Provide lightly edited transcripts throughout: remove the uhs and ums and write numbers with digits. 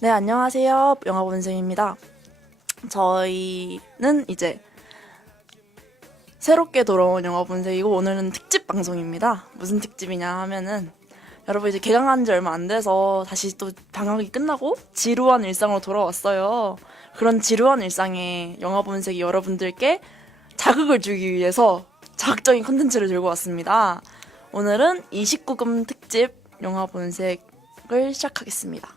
네, 안녕하세요. 영화본생입니다. 저희는 이제 새롭게 돌아온 영화본색이고 오늘은 특집 방송입니다. 무슨 특집이냐 하면은 여러분 이제 개강한 지 얼마 안 돼서 다시 또 방학이 끝나고 지루한 일상으로 돌아왔어요. 그런 지루한 일상에 영화본색이 여러분들께 자극을 주기 위해서 자극적인 콘텐츠를 들고 왔습니다. 오늘은 29금 특집 영화본색을 시작하겠습니다.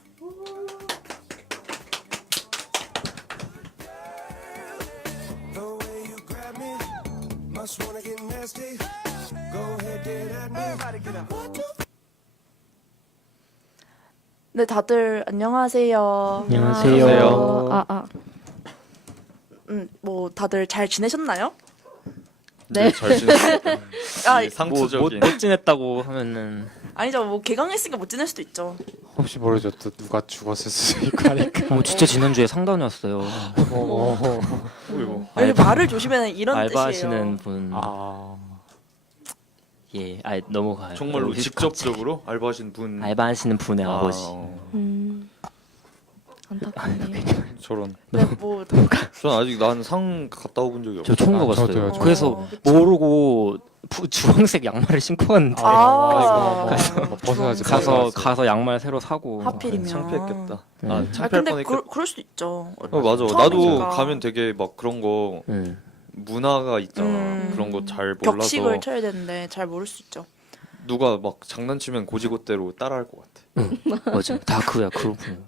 네, 다들 안녕하세요. 안녕하세요. 뭐 다들 잘 지내셨나요? 네, 잘 지냈어요. 아, 상투적인. 못 지냈다고 하면은 아니죠. 뭐 개강했으니까 못 지낼 수도 있죠. 혹시 모르죠. 또 누가 죽었을 수도 있고 하니까. 진짜 지난주에 상담이 왔어요. 그리고 왜 말을 조심해야 이런 알바하시는 뜻이에요. 분. 아, 예, 넘어가요. 정말로 여기서 직접적으로 알바하신 분. 갑자기 알바하시는 분의 아버지. 안타깝네요. 저런. 네, 뭐 전 아직 난 상 갔다 와본 적이 저 없어요. 처음 아, 가봤어요. 저도요. 그래서 그쵸. 모르고 주황색 양말을 신고 갔는데 뭐 벗어야지. 가서 양말 새로 사고. 하필이면. 창피했겠다. 네. 아, 아, 창피할 근데 뻔했겠다. 그럴 수도 있죠. 맞아. 처음이니까. 나도 가면 되게 막 그런 거 네. 문화가 있잖아. 그런 거 잘 몰라서 격식을 쳐야 되는데 잘 모를 수 있죠. 누가 막 장난치면 고지고대로 따라할 것 같아. 맞아. 다 그거야. 그런 분.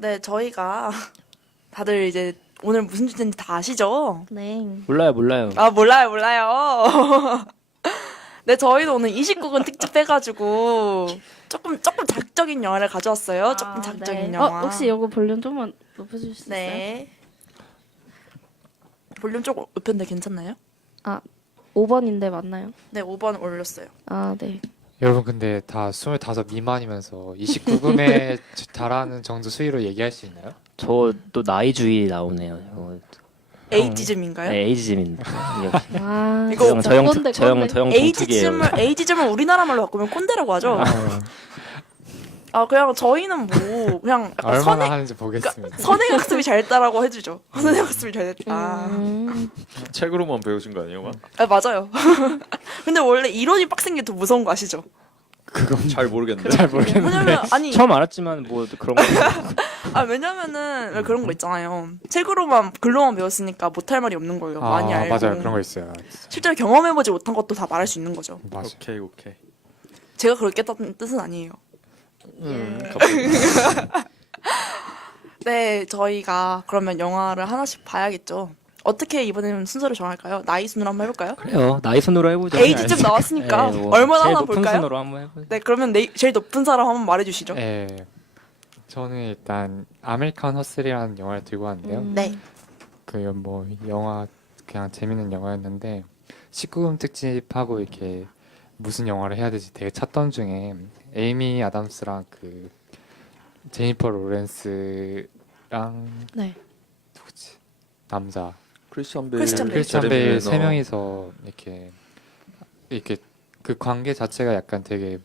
네, 저희가 다들 이제 오늘 무슨 주제인지 다 아시죠? 네. 몰라요. 아, 몰라요. 네, 저희도 오늘 29금 특집 해가지고 조금 자극적인 영화를 가져왔어요. 조금 자극적인 네. 영화. 혹시 이거 볼륨 좀만 높여주실 수 있어요? 네. 볼륨 조금 높였는데 괜찮나요? 5번인데 맞나요? 네, 5번 올렸어요. 아, 네. 여러분 근데 다 25 미만이면서 29금에 달하는 정도 수위로 얘기할 수 있나요? 저 또 나이주의 나오네요. 에이지즘인가요? 네, 에이지즘입니다. 아, 이거 저형 꼰대, 꼰대. 동특이에요. 에이지즘을 우리나라 말로 바꾸면 꼰대라고 하죠. 그냥 저희는 뭐 그냥 약간 얼마나 하는지 보겠습니다. 선행학습이 잘 됐다라고 해주죠. 선행학습이 잘 됐다. 책으로만 배우신 거 아니에요? 막? 맞아요. 근데 원래 이론이 빡센 게 더 무서운 거 아시죠? 그건 잘 모르겠네. 잘 모르겠는데. 왜냐면 아니 처음 알았지만 그런 거. 왜냐면은 왜 그런 거 있잖아요. 책으로만 글로만 배웠으니까 못할 말이 없는 거예요. 많이 알고. 맞아요. 그런 거 있어요. 실제로 경험해보지 못한 것도 다 말할 수 있는 거죠. 맞아. 오케이. 제가 그렇게 했다는 뜻은 아니에요. 갑자기. 네, 저희가 그러면 영화를 하나씩 봐야겠죠. 어떻게 이번에는 순서를 정할까요? 나이 순으로 한번 해볼까요? 그래요. 나이 순으로 해보죠. 에이지쯤 나왔으니까 네, 얼마나 제일 하나 높은 볼까요? 순으로 한번 해보죠. 네, 그러면 제일 높은 사람 한번 말해주시죠. 예. 저는 일단 아메리칸 허슬이라는 영화를 들고 왔는데요. 네. 그 뭐 영화 그냥 재밌는 영화였는데 19금 특집하고 이렇게 무슨 영화를 해야 될지 되게 찾던 중에 에이미 아담스랑 그 제니퍼 로렌스랑 네. 누구지? 남자 크리스찬 베일. 크리스찬 베일 세 명이서 이렇게 그 관계 자체가 약간 되게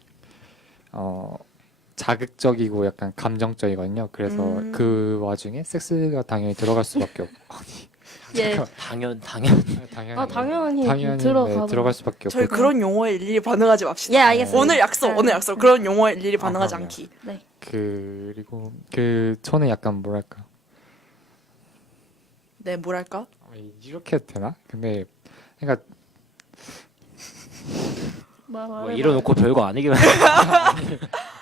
자극적이고 약간 감정적이거든요. 그래서 그 와중에 섹스가 당연히 들어갈 수밖에 없고 예. 당연. 당연히 들어갈 수밖에 없고 저희 그런 용어에 일일이 반응하지 맙시다. 예, 알겠습니다. 오늘 약속. 그런 용어에 일일이 반응하지 그럼요. 않기. 네. 그리고 저는 약간 뭐랄까 네, 뭐랄까? 이렇게 해도 되나? 근데 그러니까 이러놓고 별거 아니기만.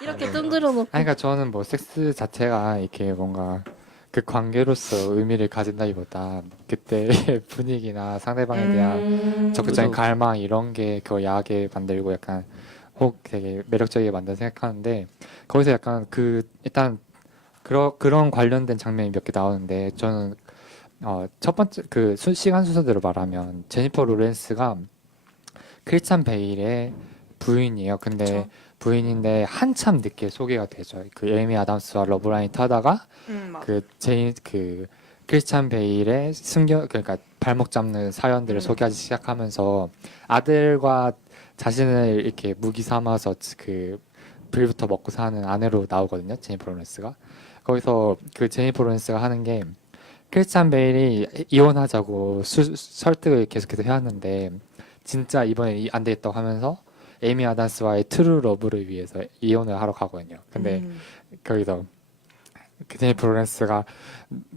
이렇게 뜸들여 놓고. 그러니까 저는 뭐 섹스 자체가 이렇게 뭔가 그 관계로서 의미를 가진다기보다 그때 분위기나 상대방에 대한 적극적인 그죠. 갈망 이런 게 그걸 야하게 만들고 약간 혹 되게 매력적이게 만든 생각하는데 거기서 약간 일단 그런 관련된 장면이 몇 개 나오는데 저는 첫 번째 시간 순서대로 말하면 제니퍼 로렌스가 크리스찬 베일의 부인이에요. 근데 그쵸. 부인인데 한참 늦게 소개가 되죠. 그 에이미 아담스와 러브라인 타다가 맞아. 크리스찬 베일의 그러니까 발목 잡는 사연들을 음. 소개하기 시작하면서 아들과 자신을 이렇게 무기 삼아서 빌부터 먹고 사는 아내로 나오거든요. 제니퍼 로렌스가. 거기서 그 제니퍼 로렌스가 하는 게 크리스찬 베일이 이혼하자고 설득을 계속해서 해왔는데 진짜 이번에 안 되겠다고 하면서 에이미 아담스와의 트루 러브를 위해서 이혼을 하러 가거든요. 근데 거기서 그 제니퍼 로렌스가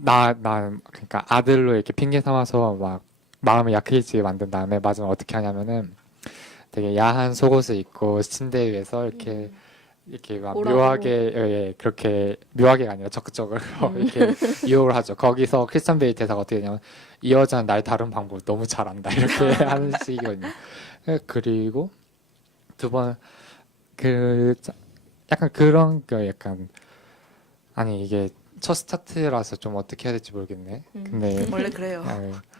그러니까 아들로 이렇게 핑계 삼아서 막 마음을 약해지게 만든 다음에 마지막 어떻게 하냐면은 되게 야한 속옷을 입고 침대 위에서 이렇게 막 오라고. 묘하게 그렇게 묘하게가 아니라 적극적으로 이렇게 유혹을 하죠. 거기서 크리스찬 베일 대사가 어떻게 되냐면 이 여자는 날 다룬 방법 너무 잘한다 이렇게 하는 식이거든요. 그리고 두 번 약간 그런 거 약간 아니 이게 첫 스타트라서 좀 어떻게 해야 될지 모르겠네. 근데 원래 그래요.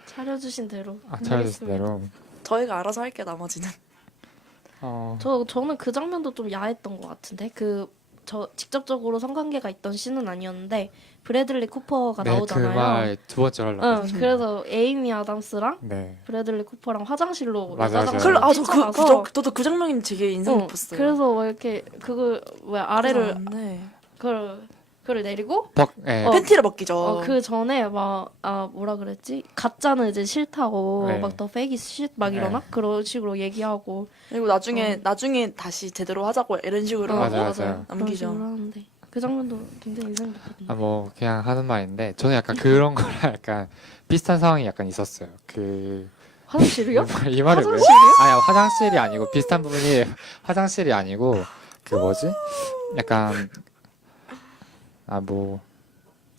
차려주신 대로. 잘해주신 대로 저희가 알아서 할게 나머지는. 저는 그 장면도 좀 야했던 것 같은데 저 직접적으로 성관계가 있던 씬은 아니었는데 브래들리 쿠퍼가 나오잖아요. 그 말 두 번째 하려고. 그래서 에이미 아담스랑 네. 브래들리 쿠퍼랑 화장실로 맞아, 여자 맞아. 화장실로 뛰쳐가서 저도 그 장면이 되게 인상 깊었어요. 그래서 막 이렇게 그걸 왜 아래를 네. 그걸 내리고 팬티를 벗기죠. 그 전에 뭐라 그랬지? 가짜는 이제 싫다고 네. 막 더 fake is shit 막 이러나? 그런 식으로 얘기하고 그리고 나중에 다시 제대로 하자고 이런 식으로 맞아요. 그런 남기죠. 식으로 하는데 그 장면도 굉장히 인상 깊었는데. 뭐 그냥 하는 말인데 저는 약간 그런 거랑 약간 비슷한 상황이 약간 있었어요. 화장실이요? 이 말을 왜? 화장실이요? 아니야 화장실이 아니고 비슷한 부분이 화장실이 아니고 그 뭐지? 약간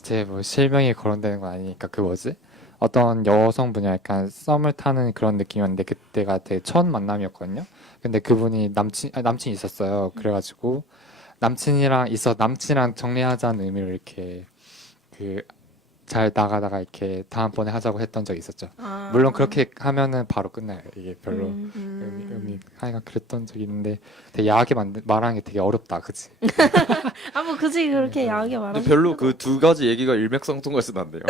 제 실명이 거론되는 건 아니니까 그 뭐지? 어떤 여성분이 약간 썸을 타는 그런 느낌이었는데 그때가 되게 첫 만남이었거든요. 근데 그분이 남친이 있었어요. 그래가지고 남친이랑 정리하자는 의미로 이렇게 잘 나가다가 이렇게 다음번에 하자고 했던 적이 있었죠. 물론 그렇게 하면은 바로 끝나요. 이게 별로 의미 하여간 그랬던 적이 있는데 되게 야하게 말하는 게 되게 어렵다, 그치? 뭐 굳이 그렇게 야하게 근데 말하면 별로 그 두 가지 얘기가 일맥상통해서는 안 돼요.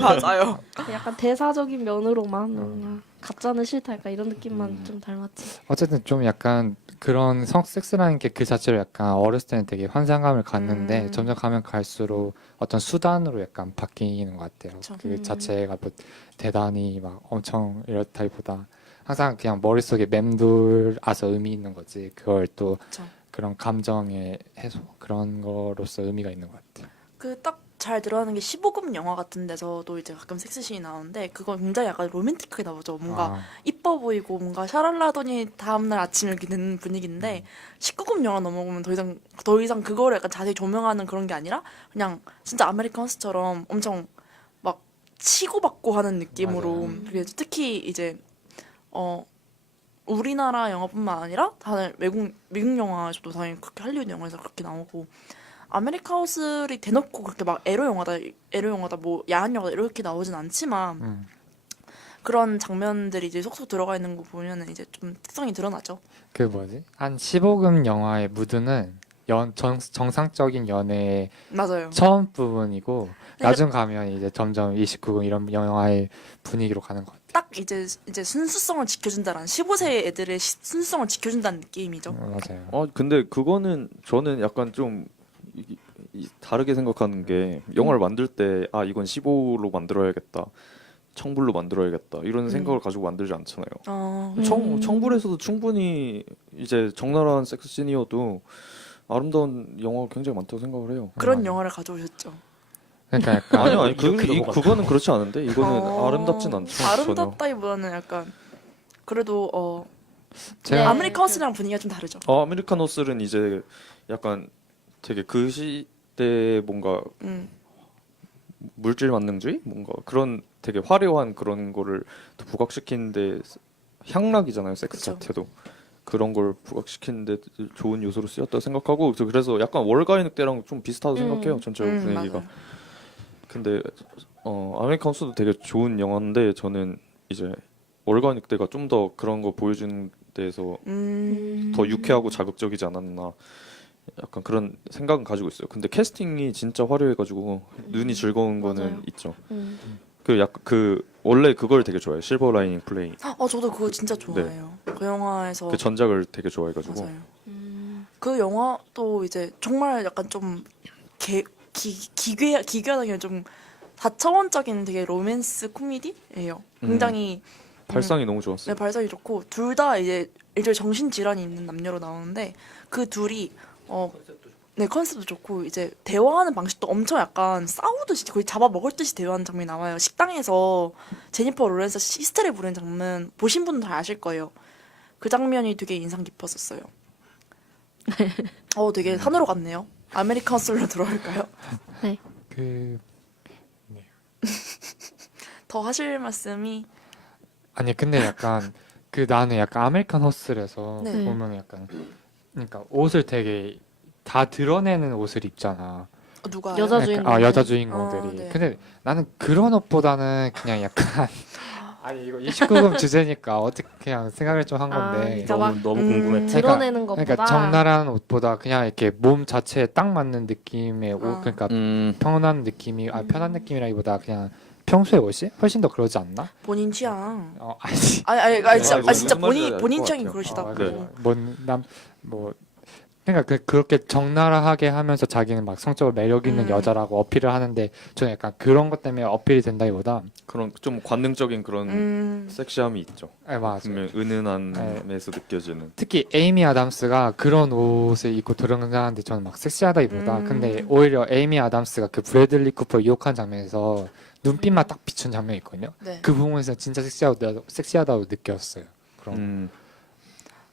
맞아요. 약간 대사적인 면으로만 뭔가 가짜는 싫다 약간 이런 느낌만 좀 닮았지. 어쨌든 좀 약간 그런 섹스라는 게 그 자체로 약간 어렸을 때는 되게 환상감을 갖는데 점점 가면 갈수록 어떤 수단으로 약간 바뀌는 것 같아요. 그쵸. 그 자체가 뭐 대단히 막 엄청 이렇다기보다 항상 그냥 머릿속에 맴돌아서 의미 있는 거지. 그걸 또 그쵸. 그런 감정의 해소 그런 거로서 의미가 있는 것 같아요. 그 딱 잘 들어가는 게 15금 영화 같은 데서도 이제 가끔 섹스씬이 나오는데 그거 굉장히 약간 로맨틱하게 나오죠. 뭔가 이뻐 보이고 뭔가 샤랄라더니 다음날 아침에 이렇게 되는 분위기인데 19금 영화 넘어오면 더 이상 그거를 약간 자세히 조명하는 그런 게 아니라 그냥 진짜 아메리칸 허스처럼 엄청 막 치고받고 하는 느낌으로 그게 특히 이제 우리나라 영화뿐만 아니라 다들 미국 영화에서도 당연히 그렇게 할리우드 영화에서 그렇게 나오고 아메리카 하우스를 대놓고 그렇게 막 에로 영화다 뭐 야한 영화다 이렇게 나오진 않지만 그런 장면들이 이제 속속 들어가 있는 거 보면은 이제 좀 특성이 드러나죠. 그 뭐지? 한 15금 영화의 무드는 정상적인 연애의 맞아요. 처음 부분이고 나중 가면 이제 점점 29금 이런 영화의 분위기로 가는 것 같아요. 딱 이제 순수성을 지켜준다라는 15세 애들의 순수성을 지켜준다는 느낌이죠. 맞아요. 근데 그거는 저는 약간 좀 다르게 생각하는 게 영화를 만들 때 이건 15로 만들어야겠다. 청불로 만들어야겠다. 이런 생각을 가지고 만들지 않잖아요. 청불에서도 충분히 이제 적나라한 섹스씬이어도 아름다운 영화가 굉장히 많다고 생각을 해요. 그런 영화를 가져오셨죠. 그러니까 약간 아니 그거는 그렇지 않은데 이거는 아름답진 않죠. 아름답다기보다는 약간 그래도 제가 아메리카 하우스랑 분위기가 좀 다르죠. 아메리칸 호스는 이제 약간 되게 그 시대에 뭔가 물질 만능주의 뭔가 그런 되게 화려한 그런 거를 더 부각시키는데 향락이잖아요. 섹스 그쵸. 자체도 그런 걸 부각시키는데 좋은 요소로 쓰였다고 생각하고 그래서 약간 월가의 늑대랑 좀 비슷하다고 생각해요. 전체적 분위기가. 맞아요. 근데 아메리칸 호스도 되게 좋은 영화인데 저는 이제 월가의 늑대가 좀 더 그런 거 보여주는 데에서 더 유쾌하고 자극적이지 않았나 약간 그런 생각은 가지고 있어요. 근데 캐스팅이 진짜 화려해가지고 눈이 즐거운 거는 맞아요. 있죠. 약간 원래 그걸 되게 좋아해요. 실버 라이닝 플레이. 저도 그거 진짜 좋아해요. 그 영화에서 그 전작을 되게 좋아해가지고. 맞아요. 그 영화도 이제 정말 약간 좀 기괴하게 좀 다차원적인 되게 로맨스 코미디예요. 굉장히 발상이 너무 좋았어요. 네, 발성이 좋고 둘 다 이제 일종의 정신 질환이 있는 남녀로 나오는데 그 둘이 네, 컨셉도 좋고 이제 대화하는 방식도 엄청 약간 싸우듯이 거의 잡아먹을 듯이 대화하는 장면이 나와요. 식당에서 제니퍼 로렌스 히스테리 부르는 장면 보신 분은 다 아실 거예요. 그 장면이 되게 인상 깊었었어요. 되게 산으로 갔네요. 아메리칸 솔로 들어올까요? 네. 그 더 하실 말씀이 아니 근데 약간 그 나는 약간 아메리칸 허슬에서 네. 보면 약간 그러니까 옷을 되게 다 드러내는 옷을 입잖아. 누가 여자 약간, 주인공. 여자 주인공들이. 네. 근데 나는 그런 옷보다는 그냥 약간 아니 이거 29금 주제니까 어떻게 그냥 생각을 좀 한 건데. 그러니까 막 너무 궁금했지. 드러내는 것보다 그러니까 적나라한 옷보다 그냥 이렇게 몸 자체에 딱 맞는 느낌의 옷, 아. 그러니까 음, 편한 느낌이 편한 느낌이라기보다 그냥 평소에 옷이 훨씬 더 그러지 않나? 본인 취향. 아니 아니 진짜, 이거 진짜 무슨 말인지 본인 알것 본인 같아요. 취향이 그러시다고. 네. 뭔남뭐 그러니까 그렇게 적나라하게 하면서 자기는 막 성적으로 매력 있는 여자라고 어필을 하는데 저는 약간 그런 것 때문에 어필이 된다기보다 그런 좀 관능적인 그런 섹시함이 있죠. 맞아. 분명 은은함에서 느껴지는. 특히 에이미 아담스가 그런 옷을 입고 등장하는데 저는 막 섹시하다기보다 근데 오히려 에이미 아담스가 그 브래들리 쿠퍼 유혹한 장면에서 눈빛만 딱 비춘 장면이 있거든요. 네. 그 부분에서 진짜 섹시하다고 느꼈어요. 그럼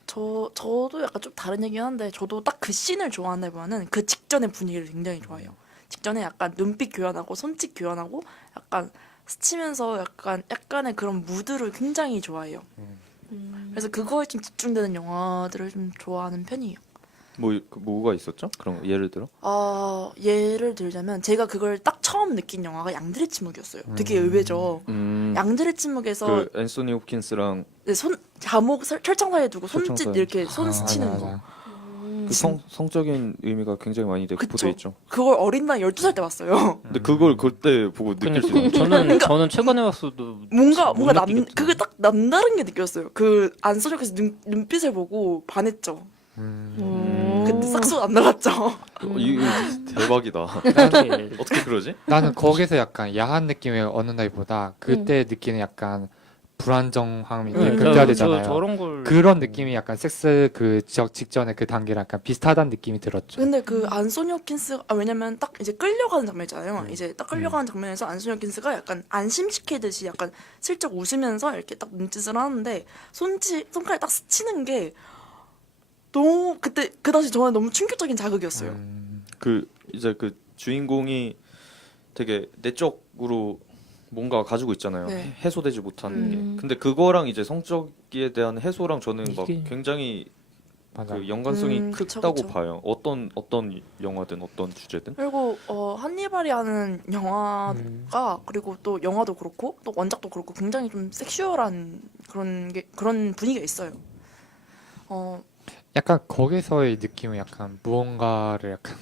저도 약간 좀 다른 얘기긴 한데 저도 딱 그 씬을 좋아한다기보다는 그 직전의 분위기를 굉장히 좋아해요. 직전에 약간 눈빛 교환하고 손짓 교환하고 약간 스치면서 약간의 그런 무드를 굉장히 좋아해요. 그래서 그거에 좀 집중되는 영화들을 좀 좋아하는 편이에요. 뭐가 있었죠? 그런 거, 예를 들어? 예를 들자면 제가 그걸 딱 처음 느낀 영화가 양들의 침묵이었어요. 되게 의외죠. 양들의 침묵에서 그 앤소니 홉킨스랑 네, 자목 철창 사이에 두고 철창 손짓 사이에. 이렇게 손 스치는 맞아, 거. 맞아. 그 성적인 의미가 굉장히 많이 그쵸. 내포돼 있죠. 그걸 어린 나이 12살 때 봤어요. 근데 그걸 그때 보고 느끼지 그러니까 않죠. 저는 최근에 봤어도 뭔가 못 느끼겠더라고요. 그게 딱 남다른 게 느꼈어요. 그 안소녀께서 눈빛을 보고 반했죠. 그때 싹소 안 나갔죠. 이거 대박이다. 사실 어떻게 그러지? 나는 거기서 약간 야한 느낌을 얻는다기보다 그때 느끼는 약간 불안정함이 극대화되잖아요. 저런 걸 그런 느낌이 약간 섹스 그 직전에 그 단계랑 약간 비슷하다는 느낌이 들었죠. 근데 그 안소니 홉킨스 왜냐면 딱 이제 끌려가는 장면이잖아요. 이제 딱 끌려가는 장면에서 안소니 홉킨스가 약간 안심시키듯이 약간 슬쩍 웃으면서 이렇게 딱 눈짓을 하는데 손가락 딱 스치는 게 너무 그때 그 당시 저는 너무 충격적인 자극이었어요. 그 이제 그 주인공이 되게 내적으로 뭔가 가지고 있잖아요. 네. 해소되지 못하는 게. 근데 그거랑 이제 성적에 대한 해소랑 저는 막 이게- 굉장히 맞아. 그 연관성이 그쵸, 크다고 그쵸. 봐요. 어떤 영화든 어떤 주제든. 그리고 한니발이 하는 영화가 그리고 또 영화도 그렇고 또 원작도 그렇고 굉장히 좀 섹슈얼한 그런 분위기가 있어요. 약간 거기서의 느낌은 약간 무언가를 약간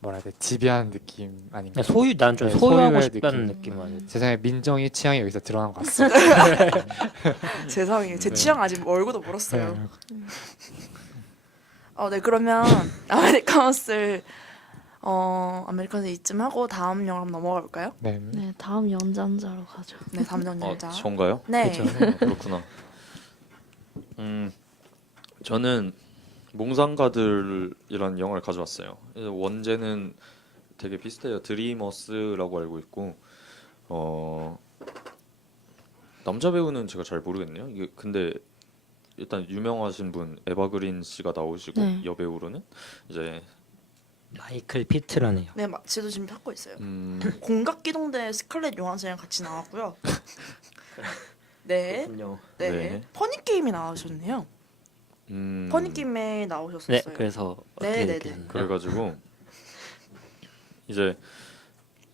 뭐라 해야 돼 지배하는 느낌 아닌가? 난좀 네, 소유하고 소유의 싶다는 느낌. 느낌 아니에요? 세상에 민정이 취향이 여기서 드러난 것 같습니다. 세상에 제 네. 취향 아직 멀고도 멀었어요. 네. 네 그러면 아메리카노스를 아메리카노스 이쯤 하고 다음 영화 한번 넘어가 볼까요? 네. 네, 다음 연장자로 가죠. 네 다음 영화자. 전가요? 네. 그렇구나. 저는 몽상가들이라는 영화를 가져왔어요. 그래서 원제는 되게 비슷해요. 드리머스라고 알고 있고 남자 배우는 제가 잘 모르겠네요. 이게 근데 일단 유명하신 분 에바그린 씨가 나오시고 네. 여배우로는 이제 마이클 피트라네요. 네, 지도 지금 찾고 있어요. 음, 공각기동대 스칼렛 요한슨이랑 같이 나왔고요. 네, 네. 네. 퍼니 게임이 나오셨네요. 퍼니 게임에 나오셨었어요. 네, 그래서 네, 어떻게 네, 느끼셨나요? 그래가지고 이제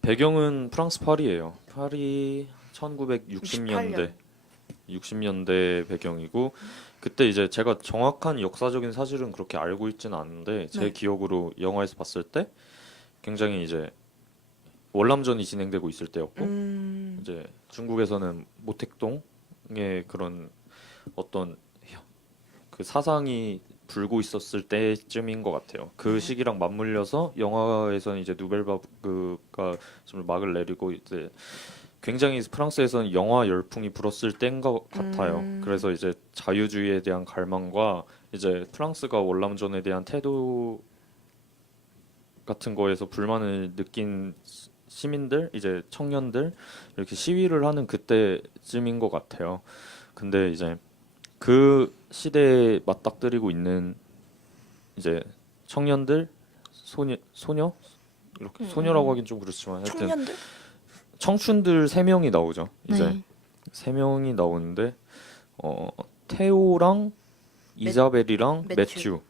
배경은 프랑스 파리예요. 파리 1960년대 60년대 배경이고 그때 이제 제가 정확한 역사적인 사실은 그렇게 알고 있지는 않은데 제 네. 기억으로 영화에서 봤을 때 굉장히 이제 월남전이 진행되고 있을 때였고 이제 중국에서는 모택동의 그런 어떤 그 사상이 불고 있었을 때쯤인 것 같아요. 그 시기랑 맞물려서 영화에서는 이제 누벨바그가 좀 막을 내리고 이제 굉장히 프랑스에서는 영화 열풍이 불었을 때인 것 같아요. 그래서 이제 자유주의에 대한 갈망과 이제 프랑스가 월남전에 대한 태도 같은 거에서 불만을 느낀 시민들, 이제 청년들 이렇게 시위를 하는 그때쯤인 것 같아요. 근데 이제 그 시대에 맞닥뜨리고 있는 이제 청년들, 소녀 이렇게 소녀라고 하긴 좀 그렇지만 하여튼 청년들? 청춘들 3명이 나오죠. 이제 네. 3명이 나오는데 테오랑 이자벨이랑 매튜. 매튜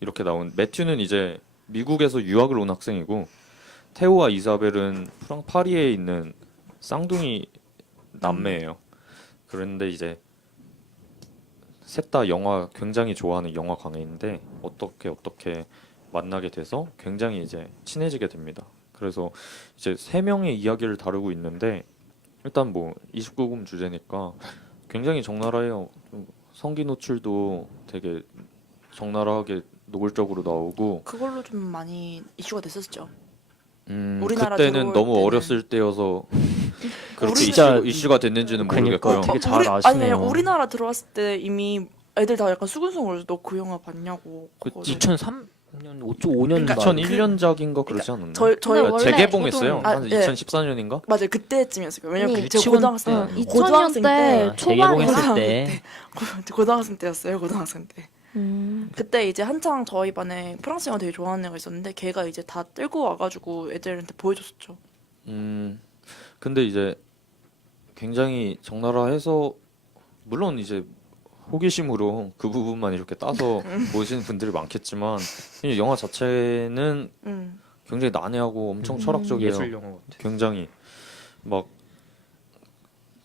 이렇게 나온. 매튜는 이제 미국에서 유학을 온 학생이고 테오와 이자벨은 파리에 있는 쌍둥이 남매예요. 그런데 이제 셋 다 영화 굉장히 좋아하는 영화 광해인데 어떻게 만나게 돼서 굉장히 이제 친해지게 됩니다. 그래서 이제 3명의 이야기를 다루고 있는데 일단 뭐 29금 주제니까 굉장히 적나라해요. 좀 성기 노출도 되게 적나라하게 노골적으로 나오고 그걸로 좀 많이 이슈가 됐었죠. 우리나라 그때는 들어올 너무 때는. 어렸을 때여서 그렇게 진짜 이슈가 됐는지는 그러니까 모르겠고요. 되게 잘 아니 아시네요. 우리나라 들어왔을 때 이미 애들 다 약간 수근수근 너 그 영화 봤냐고. 그거를. 2003년 5년 그러니까 2001년작인가 그러지 않았나요? 저희 근데 원래 재개봉했어요. 보통- 아, 한 네. 2014년인가? 맞아요 그때쯤이었어요. 왜냐면 아니, 제가 치곤- 고등학생 어, 2000년 때 초반에 재개봉했을 때 고등학생 때였어요. 고등학생 때. 음. 그때 이제 한창 저희 반에 프랑스 영화 되게 좋아하는 애가 있었는데 걔가 이제 다 들고 와가지고 애들한테 보여줬었죠. 근데 이제 굉장히 적나라해서 물론 이제 호기심으로 그 부분만 이렇게 따서 보시는 분들이 많겠지만 이 영화 자체는 음. 굉장히 난해하고 엄청 철학적이에요. 예술 영화 같아. 굉장히 막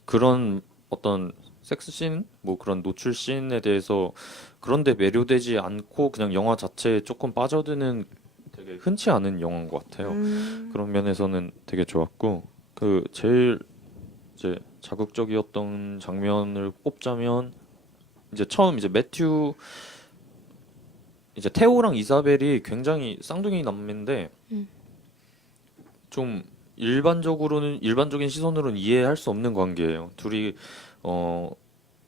그런 어떤 섹스씬 뭐 그런 노출 씬에 대해서 그런데 매료되지 않고 그냥 영화 자체에 조금 빠져드는 되게 흔치 않은 영화인 것 같아요. 그런 면에서는 되게 좋았고 그 제일 이제 자극적이었던 장면을 꼽자면 이제 처음 이제 매튜 이제 테오랑 이사벨이 굉장히 쌍둥이 남매인데 좀 일반적인 시선으로는 이해할 수 없는 관계예요. 둘이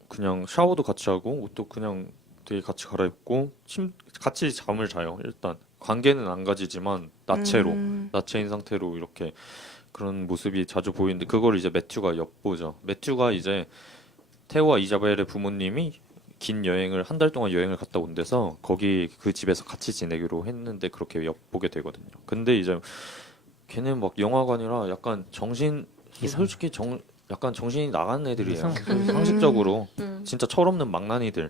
그냥 샤워도 같이 하고 옷도 그냥 되게 같이 갈아입고 같이 잠을 자요. 일단 관계는 안 가지지만 나체인 상태로 이렇게 그런 모습이 자주 보이는데 그걸 이제 매튜가 엿보죠. 매튜가 이제 테오와 이자벨의 부모님이 긴 여행을 한 달 동안 여행을 갔다 온 데서 거기 그 집에서 같이 지내기로 했는데 그렇게 엿보게 되거든요. 근데 이제 걔는 막 영화관이라 약간 솔직히 약간 정신이 나간 애들이에요. 상식적으로 진짜 철없는 망나니들.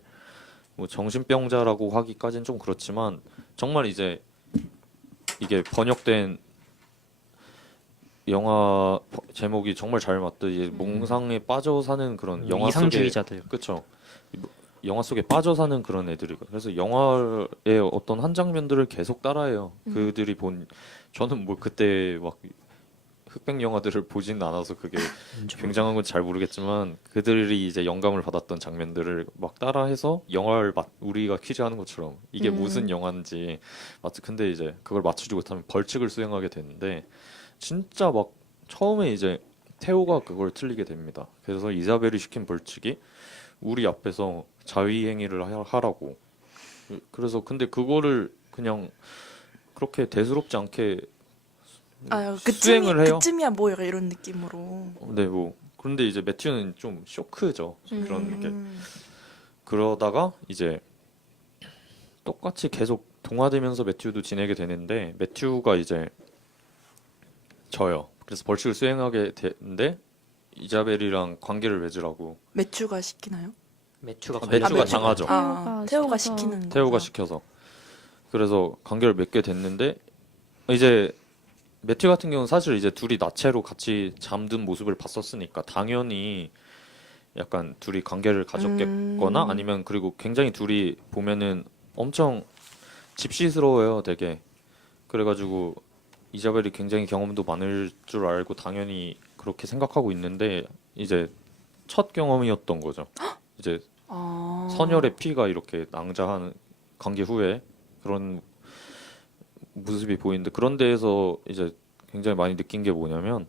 뭐 정신병자라고 하기까지는 좀 그렇지만 정말 이제 이게 번역된 영화 제목이 정말 잘 맞다. 이제 몽상에 빠져 사는 그런 영화 속에 이상주의자들. 그쵸. 영화 속에 빠져 사는 그런 애들이거든요. 그래서 영화의 어떤 한 장면들을 계속 따라해요. 그들이 저는 뭐 그때 막 흑백 영화들을 보지는 않아서 그게 굉장한 건 잘 모르겠지만 그들이 이제 영감을 받았던 장면들을 막 따라해서 영화를 우리가 퀴즈하는 것처럼 이게 무슨 영화인지 근데 이제 그걸 맞추지 못하면 벌칙을 수행하게 되는데 진짜 막 처음에 이제 테오가 그걸 틀리게 됩니다. 그래서 이사벨이 시킨 벌칙이 우리 앞에서 자위행위를 하라고. 그래서 근데 그거를 그냥 그렇게 대수롭지 않게 수행을 해요. 그쯤이야 뭐 약간 이런 느낌으로. 네, 뭐 그런데 이제 매튜는 좀 쇼크죠. 그런 게 그러다가 이제 똑같이 계속 동화되면서 매튜도 지내게 되는데 매튜가 이제 져요. 그래서 벌칙을 수행하게 되는데 이자벨이랑 관계를 맺으라고 매튜가 시키나요? 매튜가 매튜가 당하죠. 테오가 시켜서. 시키는 테오가 거구나. 시켜서 그래서 관계를 맺게 됐는데 이제 매튜 같은 경우는 사실 이제 둘이 나체로 같이 잠든 모습을 봤었으니까 당연히 약간 둘이 관계를 가졌겠거나 아니면 그리고 굉장히 둘이 보면은 엄청 집시스러워요, 되게. 그래가지고 이자벨이 굉장히 경험도 많을 줄 알고 당연히 그렇게 생각하고 있는데 이제 첫 경험이었던 거죠. 이제 선열의 피가 이렇게 낭자하는 관계 후에 그런 모습이 보이는데 그런 데에서 이제 굉장히 많이 느낀 게 뭐냐면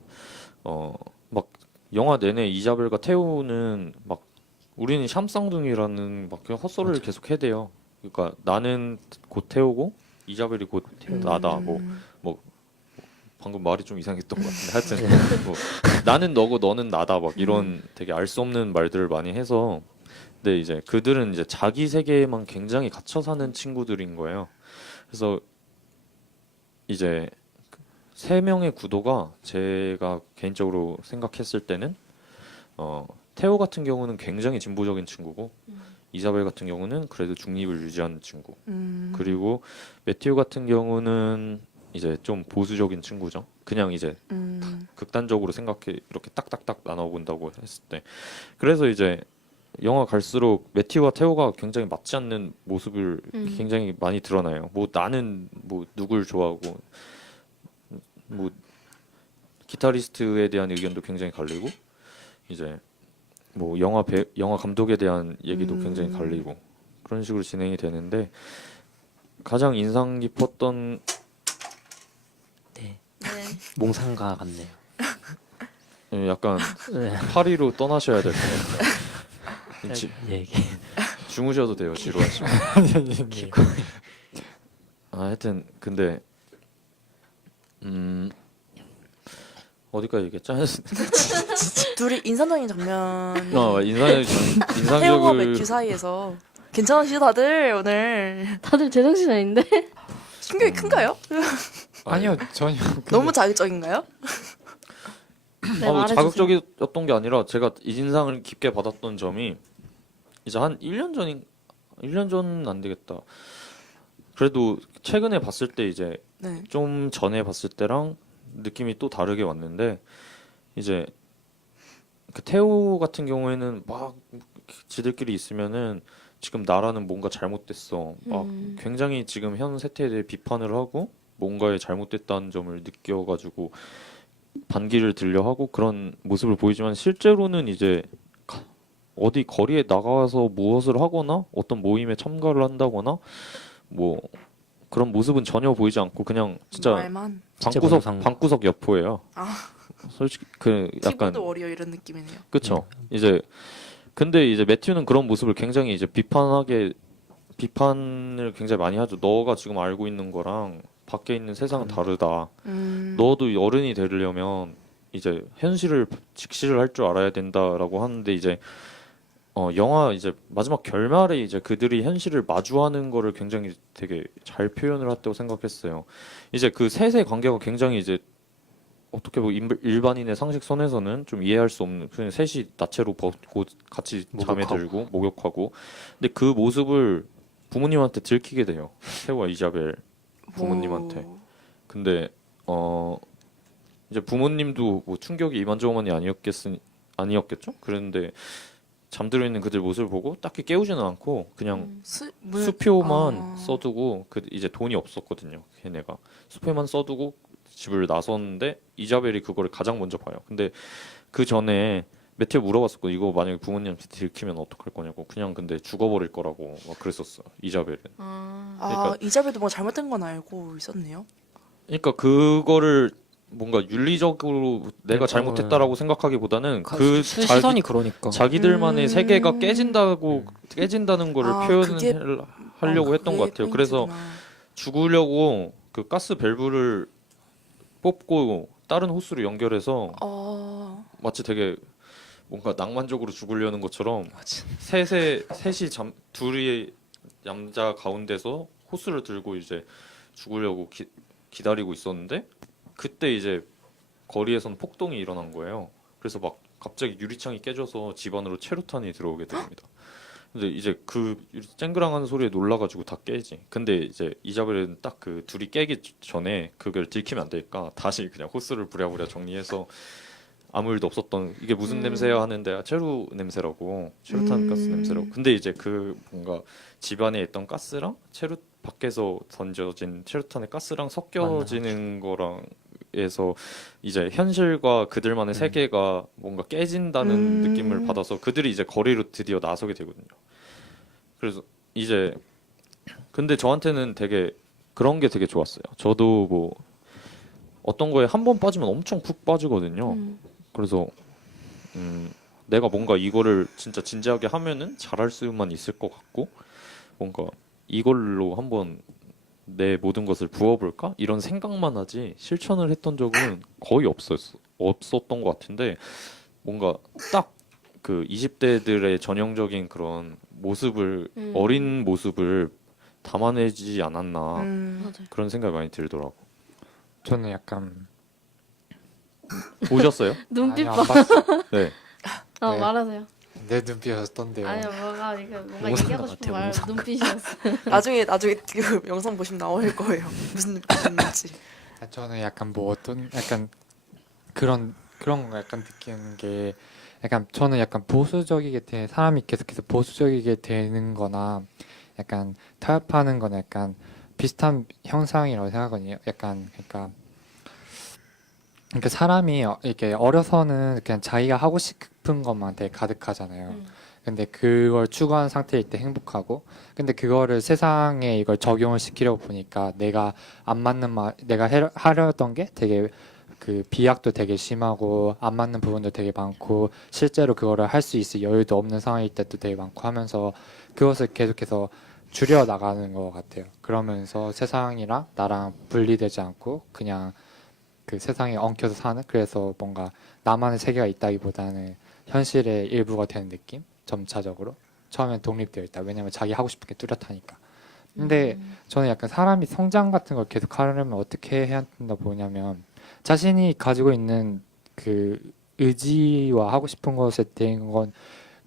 막 영화 내내 이자벨과 테오는 막 우리는 샴쌍둥이라는 막 그냥 헛소리를 계속 해대요. 그러니까 나는 곧 테오고 이자벨이 곧 나다. 뭐 방금 말이 좀 이상했던 것 같은데 하여튼 뭐 나는 너고 너는 나다 막 이런 되게 알 수 없는 말들을 많이 해서 근데 이제 그들은 이제 자기 세계에만 굉장히 갇혀 사는 친구들인 거예요. 그래서 이제 세 명의 구도가 제가 개인적으로 생각했을 때는 테오 같은 경우는 굉장히 진보적인 친구고 이사벨 같은 경우는 그래도 중립을 유지하는 친구. 그리고 매튜 같은 경우는 이제 좀 보수적인 친구죠. 그냥 이제 극단적으로 생각해 이렇게 딱딱딱 나눠본다고 했을 때. 그래서 이제 영화 갈수록 매튜와 테오가 굉장히 맞지 않는 모습을 굉장히 많이 드러나요. 뭐 나는 뭐 누굴 좋아하고 뭐 기타리스트에 대한 의견도 굉장히 갈리고 이제 뭐 영화 감독에 대한 얘기도 굉장히 갈리고 그런 식으로 진행이 되는데 가장 인상 깊었던 네. 네. 몽상가 같네요. 약간 네. 파리로 떠나셔야 될 것 같아요. 예. 주무셔도 돼요. 지루하시면. 하여튼 근데 어디까지 얘기했죠? 둘이 인상적인 장면. 인상적을 태용과 맥주 사이에서 괜찮으시죠 다들 오늘 다들 제정신 아닌데? 충격이 큰가요? 아니요 전혀. 너무 자극적인가요? 네, 뭐 말해주세요. 자극적이었던 게 아니라 제가 이 인상을 깊게 받았던 점이 이제 한 1년 전은 안 되겠다. 그래도 최근에 봤을 때 이제 네. 좀 전에 봤을 때랑 느낌이 또 다르게 왔는데 이제 그 태호 같은 경우에는 막 지들끼리 있으면은 지금 나라는 뭔가 잘못됐어. 막 굉장히 지금 현 세태에 대해 비판을 하고 뭔가에 잘못됐다는 점을 느껴가지고 반기를 들려 하고 그런 모습을 보이지만 실제로는 이제 어디 거리에 나가서 무엇을 하거나 어떤 모임에 참가를 한다거나 뭐 그런 모습은 전혀 보이지 않고 그냥 진짜 말만 진짜 방구석 여포예요. 아. 솔직히 그 약간 키보드 워리어 이런 느낌이네요. 그쵸. 이제 근데 이제 매튜는 그런 모습을 굉장히 이제 비판을 굉장히 많이 하죠. 너가 지금 알고 있는 거랑 밖에 있는 세상은 다르다. 너도 어른이 되려면 이제 현실을 직시를 할 줄 알아야 된다라고 하는데 이제 영화 이제 마지막 결말에 이제 그들이 현실을 마주하는 거를 굉장히 되게 잘 표현을 했다고 생각했어요. 이제 그 셋의 관계가 굉장히 이제 어떻게 보면 일반인의 상식 선에서는 좀 이해할 수 없는 그냥 셋이 나체로 벗고 같이 잠에 목욕하고. 들고 목욕하고 근데 그 모습을 부모님한테 들키게 돼요. 태우와 이자벨 부모님한테. 오. 근데 이제 부모님도 뭐 충격이 이만저만이 아니었겠죠? 그런데 잠들어 있는 그들 모습을 보고 딱히 깨우지는 않고 그냥 수표만 써두고 그 이제 돈이 없었거든요. 걔네가 수표만 써두고 집을 나섰는데 이자벨이 그거를 가장 먼저 봐요. 근데 그 전에 매튜 물어봤었고 이거 만약에 부모님한테 들키면 어떡할 거냐고 그냥 근데 죽어버릴 거라고 막 그랬었어요. 이자벨은. 그러니까- 이자벨도 뭐 잘못된 건 알고 있었네요. 그러니까 그거를 뭔가 윤리적으로 내가 잘못했다라고 생각하기보다는 그 시선이 그러니까. 자기들만의 세계가 깨진다는 거를 그게- 표현을 하려고 했던 것 같아요. 그래서 죽으려고 그 가스 밸브를 뽑고 다른 호스로 연결해서 마치 되게 뭔가 낭만적으로 죽으려는 것처럼 둘이 남자 가운데서 호스를 들고 이제 죽으려고 기다리고 있었는데 그때 이제 거리에선 폭동이 일어난 거예요. 그래서 막 갑자기 유리창이 깨져서 집 안으로 체류탄이 들어오게 됩니다. 근데 이제 그 쨍그랑하는 소리에 놀라가지고 다 깨지. 근데 이제 이자벨은 딱 그 둘이 깨기 전에 그걸 들키면 안 되니까 다시 그냥 호스를 부랴부랴 정리해서 아무 일도 없었던 이게 무슨 냄새야 하는데 체류 냄새라고 체류탄 가스 냄새라고. 근데 이제 그 뭔가 집안에 있던 가스랑 밖에서 던져진 체류탄의 가스랑 섞여지는 거랑 에서 이제 현실과 그들만의 세계가 뭔가 깨진다는 느낌을 받아서 그들이 이제 거리로 드디어 나서게 되거든요. 그래서 이제 근데 저한테는 되게 그런 게 되게 좋았어요. 저도 뭐 어떤 거에 한 번 빠지면 엄청 푹 빠지거든요. 그래서 내가 뭔가 이거를 진짜 진지하게 하면은 잘할 수만 있을 것 같고 뭔가 이걸로 한번 내 모든 것을 부어볼까? 이런 생각만 하지 실천을 했던 적은 거의 없었던 것 같은데 뭔가 딱 그 20대들의 전형적인 그런 모습을 어린 모습을 담아내지 않았나 맞아요. 그런 생각이 많이 들더라고. 저는 약간 보셨어요? 눈빛 아니, 안 봐. 봤어. 네. 네. 말하세요. 내 눈빛이었던데요. 아니요, 뭔가 몽상가 얘기하고 싶은 같아요, 말 몽상가. 눈빛이었어. 나중에 그 영상 보시면 나올 거예요. 무슨 느낌인지. 저는 약간 뭐 어떤 약간 그런 거 약간 느끼는 게 약간 저는 약간 보수적이게 되 사람이 계속해서 보수적이게 되는 거나 약간 타협하는 거나 약간 비슷한 형상이라고 생각하거든요. 약간 그러니까 사람이 이렇게 어려서는 그냥 자기가 하고 싶은 것만 되게 가득하잖아요. 근데 그걸 추구하는 상태일 때 행복하고, 근데 그거를 세상에 이걸 적용을 시키려고 보니까 내가 안 맞는 말, 내가 하려던 게 되게 그 비약도 되게 심하고 안 맞는 부분도 되게 많고 실제로 그거를 할 수 있을 여유도 없는 상황일 때도 되게 많고 하면서 그것을 계속해서 줄여 나가는 것 같아요. 그러면서 세상이랑 나랑 분리되지 않고 그냥 그 세상에 엉켜서 사는, 그래서 뭔가 나만의 세계가 있다기보다는 현실의 일부가 되는 느낌? 점차적으로 처음엔 독립되어 있다. 왜냐면 자기 하고 싶은 게 뚜렷하니까. 근데 저는 약간 사람이 성장 같은 걸 계속 하려면 어떻게 해야 된다 보냐면 자신이 가지고 있는 그 의지와 하고 싶은 것에 대한 건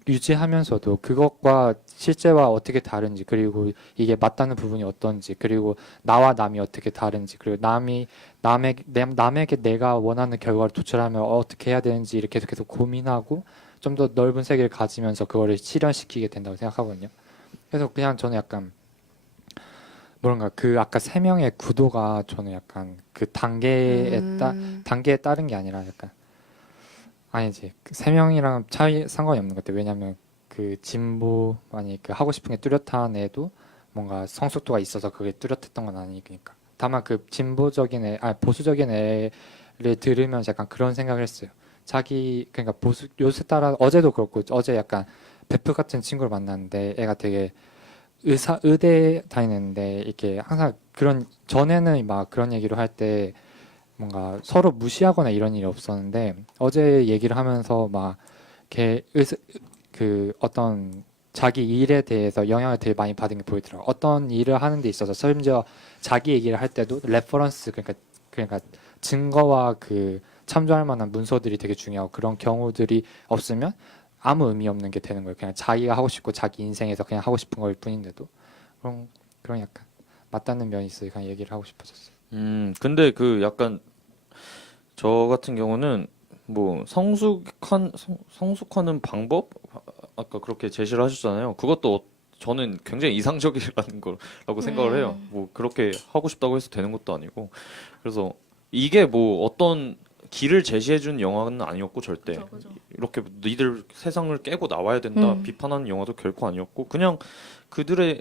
유지하면서도 그것과 실제와 어떻게 다른지, 그리고 이게 맞다는 부분이 어떤지, 그리고 나와 남이 어떻게 다른지, 그리고 남에게 내가 원하는 결과를 도출하면 어떻게 해야 되는지 이렇게 계속해서 고민하고 좀 더 넓은 세계를 가지면서 그거를 실현시키게 된다고 생각하거든요. 그래서 그냥 저는 약간 뭐랄까 그 아까 세 명의 구도가 저는 약간 그 단계에 따른 게 아니라 약간 아니지. 그 세 명이랑 차이 상관이 없는 것 같아. 왜냐면 그 진보 아니 그 하고 싶은 게 뚜렷한 애도 뭔가 성숙도가 있어서 그게 뚜렷했던 건 아니니까. 다만 그 진보적인 보수적인 애를 들으면서 약간 그런 생각을 했어요. 자기 그러니까 보수 요새 따라 어제도 그렇고 어제 약간 베프 같은 친구를 만났는데 애가 되게 의대 다니는데 이렇게 항상 그런 전에는 막 그런 얘기를 할 때 뭔가 서로 무시하거나 이런 일이 없었는데 어제 얘기를 하면서 막걔그 어떤 자기 일에 대해서 영향을 되게 많이 받은 게 보이더라고. 어떤 일을 하는 데 있어서 심지어 자기 얘기를 할 때도 레퍼런스 그러니까 증거와 그 참조할 만한 문서들이 되게 중요하고 그런 경우들이 없으면 아무 의미 없는 게 되는 거예요. 그냥 자기가 하고 싶고 자기 인생에서 그냥 하고 싶은 걸 뿐인데도 그런 약간 맞닿는 면이 있어요. 그냥 얘기를 하고 싶어졌어요. 근데 그 약간 저 같은 경우는 뭐 성숙하는 방법 아까 그렇게 제시를 하셨잖아요. 그것도 저는 굉장히 이상적이라는 거라고 생각을 해요. 뭐 그렇게 하고 싶다고 해서 되는 것도 아니고 그래서 이게 뭐 어떤 길을 제시해준 영화는 아니었고 절대 그죠. 이렇게 니들 세상을 깨고 나와야 된다 비판하는 영화도 결코 아니었고 그냥 그들의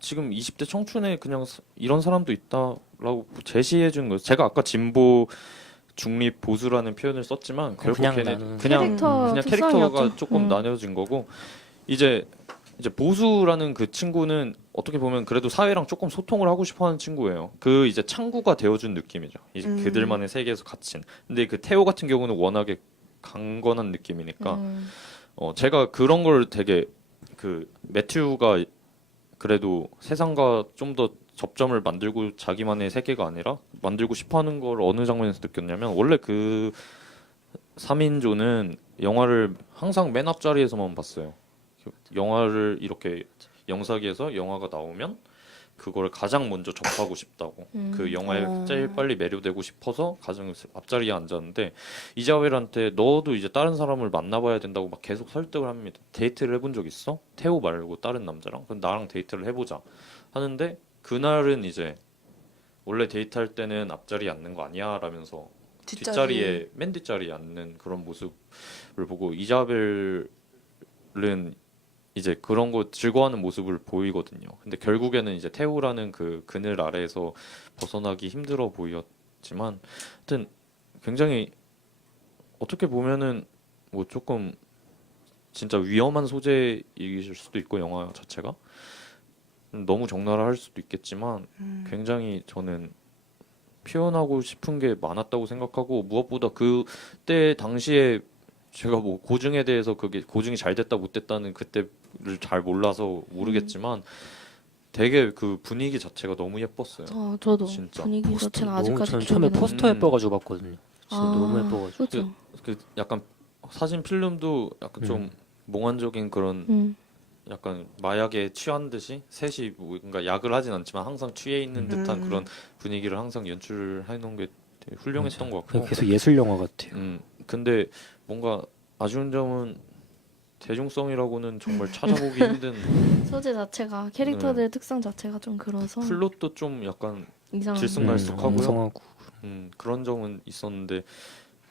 지금 20대 청춘에 그냥 이런 사람도 있다라고 제시해준 거예요. 제가 아까 진보 중립 보수라는 표현을 썼지만 결국 그냥 걔네 나누는 캐릭터 그냥 특성이었죠. 캐릭터가 조금 나뉘어진 거고 이제 보수라는 그 친구는 어떻게 보면 그래도 사회랑 조금 소통을 하고 싶어하는 친구예요. 그 이제 창구가 되어준 느낌이죠. 이제 그들만의 세계에서 갇힌. 근데 그 태호 같은 경우는 워낙에 강건한 느낌이니까 제가 그런 걸 되게 그 매튜가 그래도 세상과 좀 더 접점을 만들고 자기만의 세계가 아니라 만들고 싶어하는 걸 어느 장면에서 느꼈냐면 원래 그 3인조는 영화를 항상 맨 앞자리에서만 봤어요. 영화를 이렇게 영사기에서 영화가 나오면 그걸 가장 먼저 접하고 싶다고 그 영화에 제일 빨리 매료되고 싶어서 가장 앞자리에 앉았는데 이자벨한테 너도 이제 다른 사람을 만나봐야 된다고 막 계속 설득을 합니다. 데이트를 해본 적 있어? 태호 말고 다른 남자랑? 그럼 나랑 데이트를 해보자 하는데 그날은 이제 원래 데이트할 때는 앞자리에 앉는 거 아니야 라면서 뒷자리에 맨 뒷자리에 앉는 그런 모습을 보고 이자벨은 이제 그런 거 즐거워하는 모습을 보이거든요. 근데 결국에는 이제 태호라는 그 그늘 아래에서 벗어나기 힘들어 보였지만, 하여튼 굉장히 어떻게 보면은 뭐 조금 진짜 위험한 소재이실 수도 있고 영화 자체가 너무 적나라할 수도 있겠지만 굉장히 저는 표현하고 싶은 게 많았다고 생각하고, 무엇보다 그때 당시에 제가 뭐 고증에 대해서 그게 고증이 잘 됐다 못 됐다는 그때를 잘 몰라서 모르겠지만 되게 그 분위기 자체가 너무 예뻤어요. 저도 진짜. 분위기 자체는 아직까지 저는 처음에 기억이 포스터 나요. 예뻐가지고 봤거든요. 진짜 너무 예뻐가지고. 그렇죠. 그 약간 사진 필름도 약간 좀 몽환적인 그런 약간 마약에 취한 듯이 셋이 뭔가 약을 하진 않지만 항상 취해 있는 듯한 그런 분위기를 항상 연출해 놓은 게 되게 훌륭했던 것 같고. 그냥 계속 예술 영화 같아요. 근데 뭔가 아쉬운 점은 대중성이라고는 정말 찾아보기 힘든, 소재 자체가 캐릭터들의 특성 자체가 좀 그래서 플롯도 좀 약간 이상한. 들쑥날쑥하고요. 엉성하고. 그런 점은 있었는데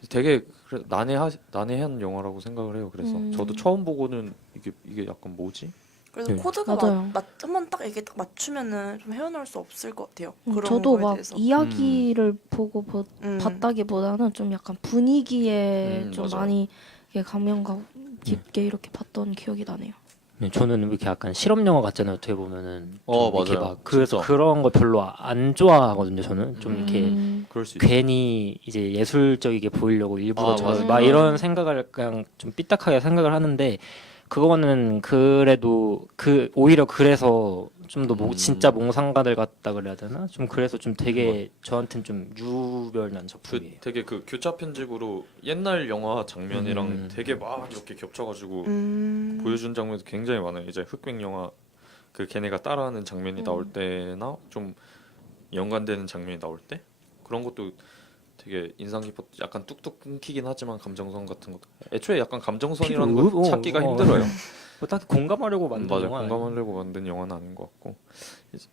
되게 난해한 영화라고 생각을 해요. 그래서 저도 처음 보고는 이게 약간 뭐지? 그래서 네. 코드가 맞아요. 한번 딱 이게 딱 맞추면은 좀 헤어나올 수 없을 것 같아요. 그런 저도 거에 막 대해서. 이야기를 보고 음. 봤다기보다는 좀 약간 분위기에 좀 맞아요. 많이 이게 감명가 깊게 이렇게 봤던 기억이 나네요. 네, 저는 이렇게 약간 실험 영화 같잖아요. 어떻게 보면은 좀 이렇게 맞아요. 막 그래서 진짜. 그런 거 별로 안 좋아하거든요. 저는 좀 이렇게 그럴 수 있죠. 괜히 이제 예술적이게 보이려고 일부러 맞아요. 막 이런 생각을 그냥 좀 삐딱하게 생각을 하는데, 그거는 그래도 오히려 그래서 좀 더 진짜 몽상가들 같다 그래야 되나? 좀 그래서 좀 되게 저한테는 좀 유별난 작품이에요. 되게 그 교차 편집으로 옛날 영화 장면이랑 음. 되게 막 이렇게 겹쳐가지고 음. 보여준 장면도 굉장히 많아요. 이제 흑백 영화 그 걔네가 따라하는 장면이 나올 때나 좀 연관되는 장면이 나올 때 그런 것도 되게 인상 깊었. 약간 뚝뚝 끊기긴 하지만 감정선 같은 것도 애초에 약간 감정선이라는 거 찾기가 힘들어요. 뭐 딱히 공감하려고 만든 맞아요. 영화 공감하려고 만든 영화는 아닌 것 같고,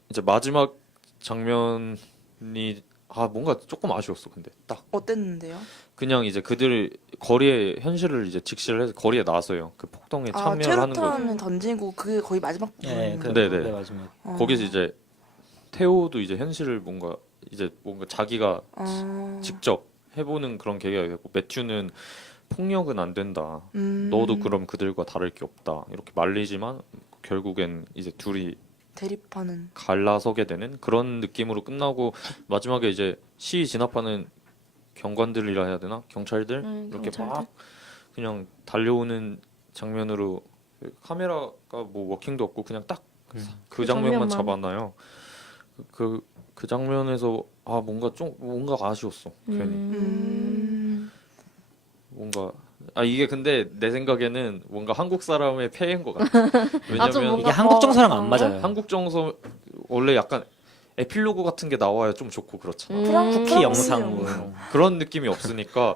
이제 마지막 장면이 뭔가 조금 아쉬웠어. 근데 딱 어땠는데요? 그냥 이제 그들 거리에 현실을 이제 직시를 해서 거리에 나서요. 그 폭동에 참여를 하는 거죠. 최루탄을 던지고 그게 거의 마지막 네, 부분. 네네. 네, 마지막. 거기서 이제 태호도 이제 현실을 뭔가 자기가 직접 해보는 그런 계기가 됐고, 매튜는 폭력은 안 된다. 너도 그럼 그들과 다를 게 없다. 이렇게 말리지만 결국엔 이제 둘이 대립하는. 갈라서게 되는 그런 느낌으로 끝나고, 마지막에 이제 시위 진압하는 경관들이라 해야 되나? 경찰들 이렇게 경찰들. 막 그냥 달려오는 장면으로, 카메라가 뭐 워킹도 없고 그냥 딱 그 장면만 장면만. 잡아놔요. 그 장면에서 뭔가 아쉬웠어. 괜히 뭔가 이게 근데 내 생각에는 뭔가 한국 사람의 폐해인 것 같아. 좀 왜냐면 뭔가 이게 한국 정서랑 안 어, 맞아요. 한국 정서 원래 약간 에필로그 같은 게 나와야 좀 좋고 그렇잖아. 쿠키 영상 뭐 이런 거. 그런 느낌이 없으니까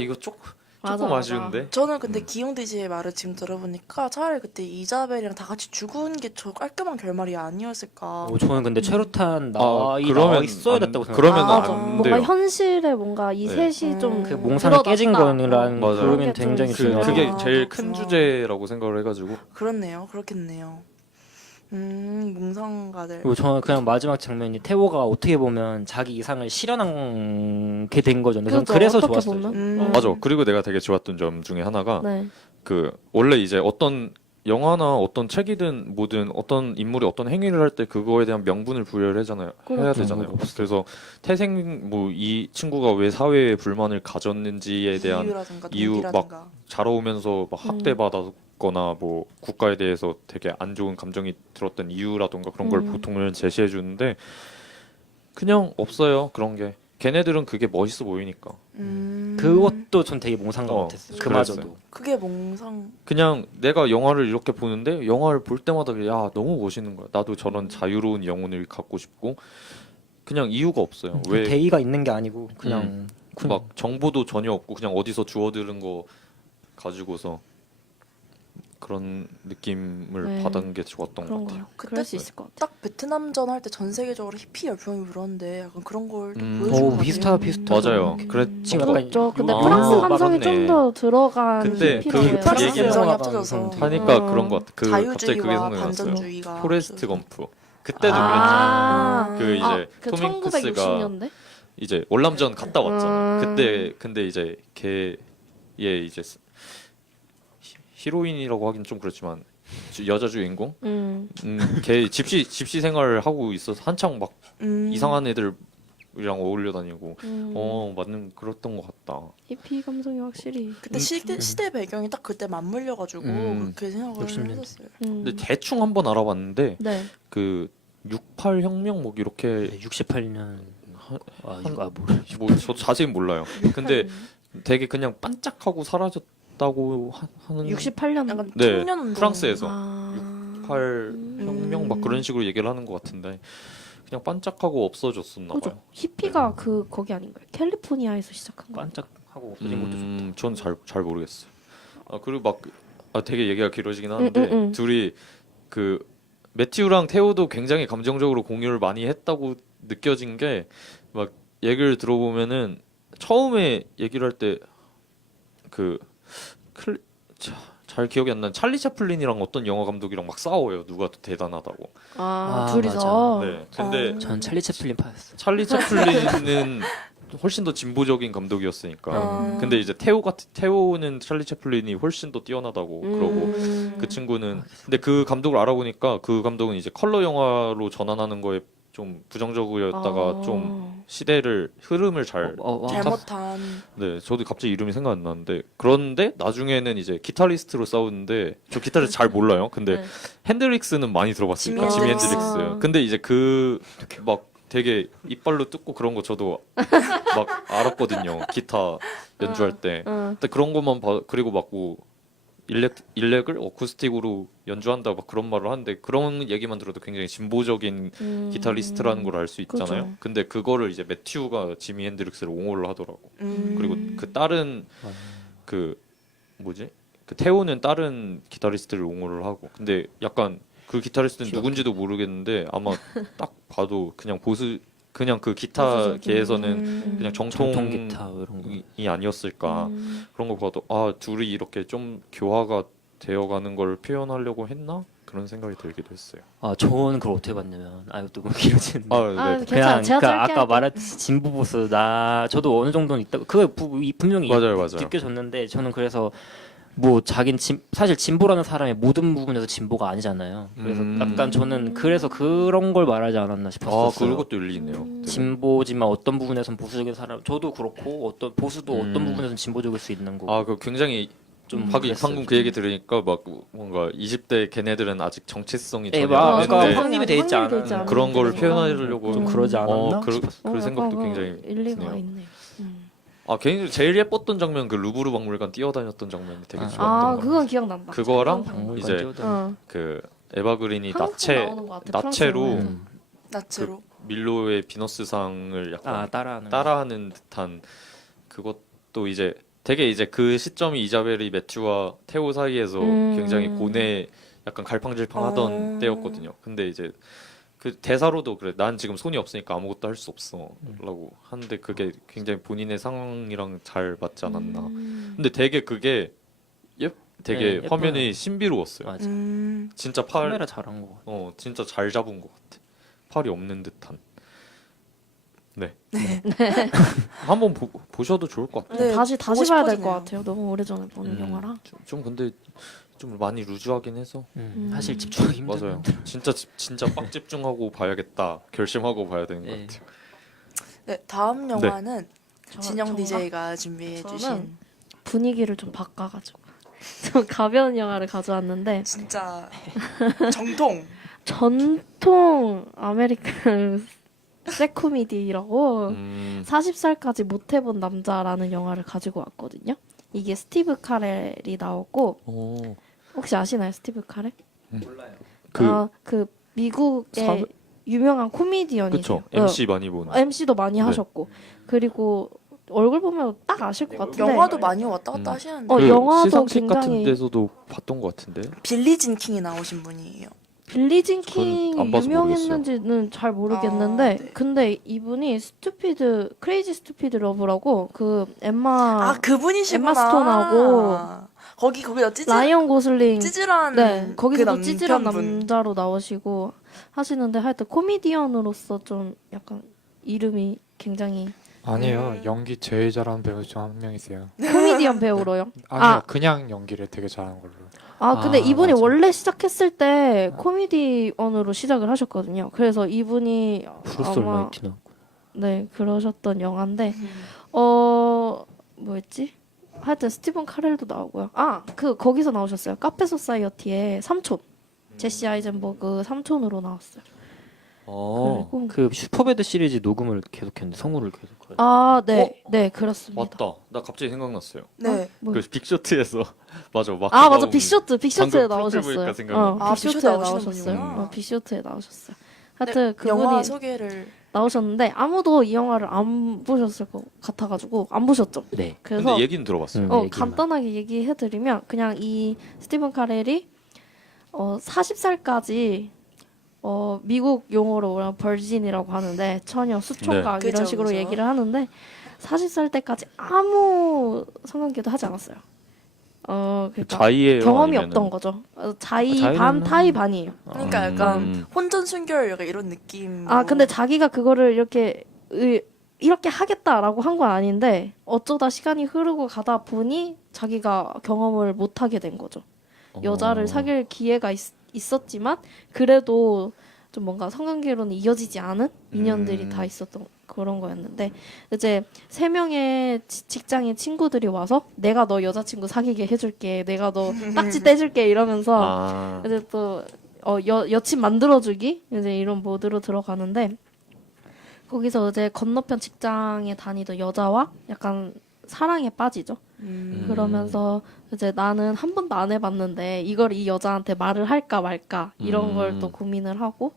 이거 조금 맞아. 아쉬운데. 저는 근데 기용대 씨의 말을 지금 들어보니까 차라리 그때 이자벨이랑 다 같이 죽은 게 저 깔끔한 결말이 아니었을까. 저는 근데 최루탄 나와 그러면 있어야 안- 됐다고 생각해요. 그러면 맞아. 안 뭔가 돼요. 현실에 뭔가 이 네. 셋이 좀 그 몽상이 깨진 드러났다. 거라는 맞아요. 그러면 그게 좀 굉장히 중요하죠. 그게 아, 제일 큰 그렇구나. 주제라고 생각을 해가지고. 그렇네요. 그렇겠네요. 몽상가들. 그리고 저는 그냥 마지막 장면이 태호가 어떻게 보면 자기 이상을 실현하게 된 거죠. 근데 저는 그죠, 그래서 어떻게 좋았어요. 보면. 맞아. 그리고 내가 되게 좋았던 점 중에 하나가 네. 그 원래 이제 어떤 영화나 어떤 책이든 뭐든 어떤 인물이 어떤 행위를 할 때 그거에 대한 명분을 부여를 해야 그렇죠. 되잖아요. 그래서 태생 뭐 이 친구가 왜 사회에 불만을 가졌는지에 대한 이유라든가 이유 동기라든가. 자라오면서 막 학대받았거나 뭐 국가에 대해서 되게 안 좋은 감정이 들었던 이유라든가 그런 걸 보통은 제시해 주는데 그냥 없어요. 그런 게. 걔네들은 그게 멋있어 보이니까. 그것도 전 되게 몽상가 같았어요. 그랬어요. 그마저도. 그게 몽상. 그냥 내가 영화를 이렇게 보는데 영화를 볼 때마다 야 너무 멋있는 거야. 나도 저런 자유로운 영혼을 갖고 싶고 그냥 이유가 없어요. 왜 대의가 있는 게 아니고 그냥 막 정보도 전혀 없고 그냥 어디서 주워 들은 거 가지고서 그런 느낌을 네. 받은 게 좋았던 것 그런 같아요. 거요. 그때 그럴 수 있을 것 같아. 딱 베트남전 할 때 전 세계적으로 히피 열풍이 불었는데 약간 그런 걸 또 음. 보여준 것 오 같아요. 비슷하다 비슷하다. 맞아요. 그랬던 지금 것 약간 저 근데 아, 프랑스 감성이 맞네. 좀 더 들어간 근데 히피라고 그 해야 프랑스 되나? 얘기를 감성이 하다가 합쳐져서 무슨 하니까 어. 그런 것 같아. 그 갑자기 그게 자유주의와 생각났어요. 반전주의가 포레스트 합쳐져서. 검프. 그때도 아. 그랬잖아요. 그 이제 그 톰 행크스가 1960년대? 이제 월남전 갔다 왔잖아. 음. 그때 근데 이제 걔의 이제 히로인이라고 하긴 좀 그렇지만 여자 주인공, 걔 집시 생활을 하고 있어서 한창 막 이상한 애들이랑 어울려 다니고, 맞는 그랬던 것 같다. 히피 감성이 확실히. 그때 시대 배경이 딱 그때 맞물려가지고 그렇게 생각을 60년대. 했었어요. 근데 대충 한번 알아봤는데 네. 그 68 혁명 뭐 이렇게 68년 아 한- 이거 뭐래? 뭐 저 자세히 몰라요. 근데 되게 그냥 반짝하고 사라졌다고 하는 68년. 약간 네, 청년운동. 프랑스에서 아. 68 혁명 막 그런 식으로 얘기를 하는 것 같은데 그냥 반짝하고 없어졌었나 봐요. 그죠. 히피가 그 거기 아닌가요? 캘리포니아에서 시작한 거. 반짝하고 없어진 것도 좋다. 전 잘 모르겠어요. 그리고 막 되게 얘기가 길어지긴 하는데 둘이 그 매튜랑 테오도 굉장히 감정적으로 공유를 많이 했다고 느껴진 게 막 얘기를 들어보면은 처음에 얘기를 할 때 그 잘 기억이 안 나는 찰리 채플린이랑 어떤 영화 감독이랑 막 싸워요. 누가 더 대단하다고. 아, 아, 둘이서. 네. 근데 전 찰리 채플린 파였어. 찰리 채플린은 훨씬 더 진보적인 감독이었으니까. 아. 근데 이제 테오는 찰리 채플린이 훨씬 더 뛰어나다고 그러고 그 친구는 근데 그 감독을 알아보니까 그 감독은 이제 컬러 영화로 전환하는 거에 좀 부정적이었다가 좀 시대를 흐름을 잘 잘못한 네, 저도 갑자기 이름이 생각 안 나는데 그런데 나중에는 이제 기타리스트로 싸우는데 저 기타리스트 잘 몰라요. 근데 네. 핸드릭스는 많이 들어봤으니까 지미 지미 핸드릭스. 핸드릭스. 근데 이제 그 막 되게 이빨로 뜯고 그런 거 저도 막 알았거든요. 기타 연주할 때. 근데 그런 것만 봐 그리고 막 뭐 일렉을 어쿠스틱으로 연주한다 막 그런 말을 하는데 그런 얘기만 들어도 굉장히 진보적인 기타리스트라는 걸 알 수 있잖아요. 그죠. 근데 그거를 이제 매튜가 지미 핸드릭스를 옹호를 하더라고. 음. 그리고 그 다른 그 뭐지? 그 테오는 다른 기타리스트를 옹호를 하고. 근데 약간 그 기타리스트는 누군지도 모르겠는데 아마 딱 봐도 그냥 그냥 그 기타계에서는 그냥 정통 정통 기타 이런 거. 이 아니었을까 그런 거 봐도 둘이 이렇게 좀 교화가 되어가는 걸 표현하려고 했나 그런 생각이 들기도 했어요. 저는 그걸 어떻게 봤냐면 이것도 너무 길어지는데. 네. 괜찮아. 제가 짧게 아까 할게요. 말했듯이 진보 보수 저도 어느 정도는 있다. 분명히 맞아요. 느껴졌는데 저는 그래서 뭐 사실 진보라는 사람이 모든 부분에서 진보가 아니잖아요. 그래서 약간 저는 그래서 그런 걸 말하지 않았나 싶었어요. 그것도 일리 있네요. 진보지만 어떤 부분에서는 보수적인 사람 저도 그렇고 어떤 보수도 어떤 부분에서는 진보적일 수 있는 거고. 그 굉장히 좀 하긴 그랬어요. 방금 그 얘기 들으니까 막 뭔가 20대 걔네들은 아직 정체성이 네, 전혀 아까 안 확립이 되는데 확립이 돼 있지 확립이 않았나. 되지 않은 그런 걸 거니까. 표현하려고 좀 그러지 않았나? 그 생각도 약간 굉장히 일리가 드네요. 있네. 개인적으로 제일 예뻤던 장면 그 루브르 박물관 뛰어다녔던 장면이 되게 좋았던 것 같아요. 그건 기억난다. 그거랑 박물관 이제 뛰어다니고. 그 에바 그린이 한국도 나오는 것 같아, 나체로 프랑스 나체로 밀로의 비너스상을 약간 따라하는 따라하는 듯한 그것도 이제 되게 이제 그 시점이 이자벨이 매튜와 테오 사이에서 굉장히 고뇌 약간 갈팡질팡하던 때였거든요. 근데 이제 그 대사로도 그래. 난 지금 손이 없으니까 아무것도 할 수 없어라고 하는데 그게 굉장히 본인의 상황이랑 잘 맞지 않았나. 근데 되게 그게 되게 네, 화면이 예뻐요. 신비로웠어요. 맞아. 진짜 팔 카메라 잘한 거. 진짜 잘 잡은 것 같아. 팔이 없는 듯한. 네. 한번 보셔도 좋을 것 같아요. 네, 다시 보고 봐야 될 것 싶어지네요. 같아요. 너무 오래전에 보는 영화라. 좀 근데 좀 많이 루즈하긴 해서 사실 집중하기 힘들어. 맞아요. 진짜 빡 집중하고 봐야겠다. 결심하고 봐야 되는 것 네. 같아요. 네, 다음 영화는 진영 저가? DJ가 준비해 저는 주신 분위기를 좀 바꿔가지고 좀 가벼운 영화를 가져왔는데 진짜 정통 전통 아메리칸 새코미디라고 40살까지 못 해본 남자라는 영화를 가지고 왔거든요. 이게 스티브 카렐이 나오고 혹시 아시나요, 스티브 카렐? 몰라요. 그 미국의 유명한 코미디언이세요. 그쵸. MC 많이 보는. MC도 많이 네. 하셨고 그리고 얼굴 보면 딱 아실 것 같은데. 영화도 많이 왔다 갔다 하시는데 어, 그 영화도 시상식 굉장히- 같은 데서도 봤던 것 같은데. 빌리진 킹이 나오신 분이에요. 빌리진 그건 킹이 안 봐서 유명했는지는 잘 모르겠는데 아, 네. 근데 이분이 크레이지 스투피드 러브라고 그 엠마 그분이시구나. 엠마 스톤하고 거기가 라이언 고슬링 찌질한 네 거기서도 그 찌질한 남편분. 남자로 나오시고 하시는데 하여튼 코미디언으로서 좀 약간 이름이 굉장히 아니에요. 연기 제일 잘하는 배우 중 한 명이세요. 코미디언 배우로요. 아니요, 아. 그냥 연기를 되게 잘하는 걸로. 아 근데 아, 이분이 맞아. 원래 시작했을 때 코미디언으로 시작을 하셨거든요. 그래서 이분이 브루스 아마 얼마이티 나왔고. 네 그러셨던 영화인데 뭐였지? 하여튼 스티븐 카렐도 나오고요. 거기서 나오셨어요. 카페 소사이어티의 삼촌 제시 아이젠버그 삼촌으로 나왔어요. 그리고 그 슈퍼배드 시리즈 녹음을 계속했는데 성우를 계속. 네 그렇습니다. 맞다. 나 갑자기 생각났어요. 네. 뭐. 그 빅쇼트에서 맞아. 마크 맞아 바움. 빅쇼트에 방금 프로필 나오셨어요. 보니까 생각나. 빅쇼트에 빅쇼트에 나오시는 나오셨어요. 분이구나. 빅쇼트에 나오셨어요. 하여튼 네, 영화 그분이 소개를 나오셨는데 아무도 이 영화를 안 보셨을 것 같아가지고 안 보셨죠. 네. 그래서 근데 얘기는 들어봤어요. 얘기만. 간단하게 얘기해드리면 그냥 이 스티븐 카렐이 40살까지 미국 용어로 뭐냐 버진이라고 하는데 처녀 수총각 네. 이런 그죠, 식으로 그죠. 얘기를 하는데 40살 때까지 아무 성관계도 하지 않았어요. 그러니까 자의예요. 경험이 아니면은- 없던 거죠. 자의 자의는 반 타의 반이에요. 그러니까 약간 음. 혼전 순결 약간 이런 느낌. 근데 자기가 그거를 이렇게 하겠다라고 한 건 아닌데 어쩌다 시간이 흐르고 가다 보니 자기가 경험을 못 하게 된 거죠. 여자를 사귈 기회가 있었지만 그래도 좀 뭔가 성관계로는 이어지지 않은 인연들이 다 있었던 그런 거였는데 이제 3명의 직장인 친구들이 와서 내가 너 여자친구 사귀게 해줄게, 내가 너 딱지 떼줄게 이러면서 아. 이제 또 여친 만들어주기 이제 이런 모드로 들어가는데 거기서 이제 건너편 직장에 다니던 여자와 약간 사랑에 빠지죠. 그러면서 이제 나는 한 번도 안 해봤는데 이걸 이 여자한테 말을 할까 말까 이런 걸 또 고민을 하고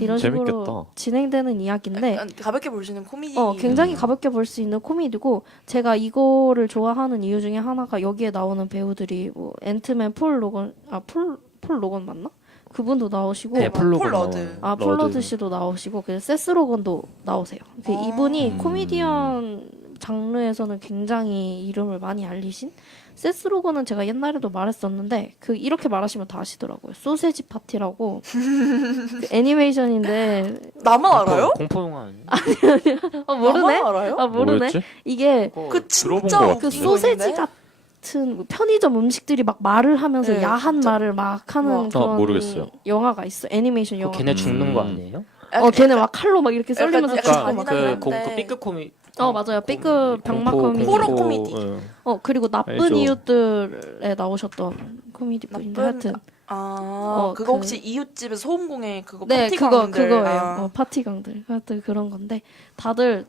이런 식으로 재밌겠다. 진행되는 이야기인데 약간 가볍게 볼 수 있는 코미디. 굉장히 가볍게 볼 수 있는 코미디고 제가 이거를 좋아하는 이유 중에 하나가 여기에 나오는 배우들이 뭐 앤트맨 폴 로건 맞나? 그분도 나오시고 네, 폴 로건 러드. 나와요. 폴러드 씨도 나오시고 그 세스 로건도 나오세요. 그 이분이 음. 코미디언 장르에서는 굉장히 이름을 많이 알리신 세스 로건은 제가 옛날에도 말했었는데 이렇게 말하시면 다 아시더라고요. 소세지 파티라고 그 애니메이션인데 나만 알아요? 공포 영화 아니에요? 모르네? 나만 알아요? 모르네. 뭐였지? 이게 그 들어본 진짜 것 그 같은데? 소세지 같은 편의점 음식들이 막 말을 하면서 네, 야한 진짜. 말을 막 하는 그런 모르겠어요. 영화가 있어. 애니메이션 영화. 걔네 죽는 거 아니에요? 걔네 막 칼로 막 이렇게 썰리면서 약간 죽고 막. 잔인한 그 한데. B급 코미. 맞아요. B급 병맛 코미디. 호러 코미디. 그리고 나쁜 알죠. 이웃들에 나오셨던 코미디 분인데 하여튼 그거 혹시 이웃집에서 소음공에 그거 네 파티강들. 그거예요. 파티강들 하여튼 그런 건데 다들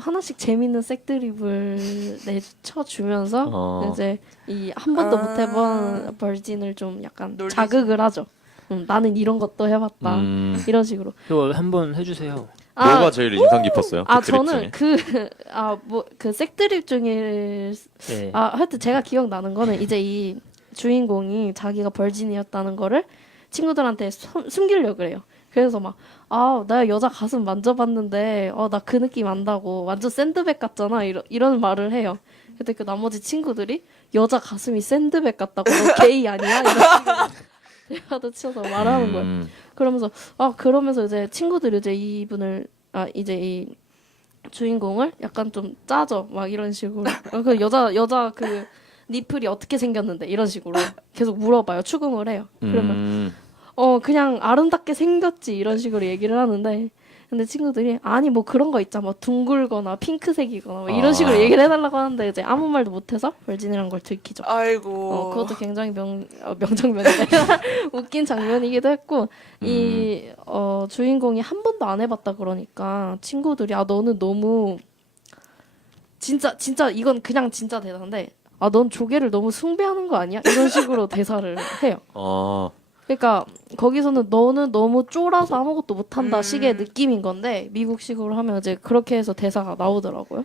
하나씩 재밌는 색드립을 내쳐주면서 이제 이 한 번도 못 해본 버진을 좀 약간 놀리죠. 자극을 하죠. 나는 이런 것도 해봤다 이런 식으로. 이거 한번 해주세요. 뭐가 제일 인상 깊었어요? 그 드립 저는 중에? 그 색드립 중에 네. 하여튼 제가 기억나는 거는 이제 이 주인공이 자기가 벌진이었다는 거를 친구들한테 숨기려고 그래요. 그래서 막 나 여자 가슴 만져봤는데 나 그 느낌 안다고 완전 샌드백 같잖아 이런 말을 해요. 근데 그 나머지 친구들이 여자 가슴이 샌드백 같다고 너 게이 아니야? 이런 식으로 대화도 치면서 말하는 거예요. 그러면서 이제 친구들이 이제 이분을 이제 이 주인공을 약간 좀 짜죠. 막 이런 식으로. 그 여자 그 니플이 어떻게 생겼는데 이런 식으로 계속 물어봐요. 추궁을 해요. 그러면 그냥 아름답게 생겼지 이런 식으로 얘기를 하는데 근데 친구들이 아니 뭐 그런 거 있잖아. 뭐 둥글거나 핑크색이거나 뭐 이런 식으로 얘기를 해달라고 하는데 이제 아무 말도 못해서 벌진이란 걸 들키죠. 아이고. 그것도 굉장히 명장면이다. 웃긴 장면이기도 했고 이 주인공이 한 번도 안 해봤다 그러니까 친구들이 너는 너무 진짜 이건 그냥 진짜 대사인데 넌 조개를 너무 숭배하는 거 아니야? 이런 식으로 대사를 해요. 그러니까 거기서는 너는 너무 쫄아서 아무것도 못한다 식의 음. 느낌인 건데 미국식으로 하면 이제 그렇게 해서 대사가 나오더라고요.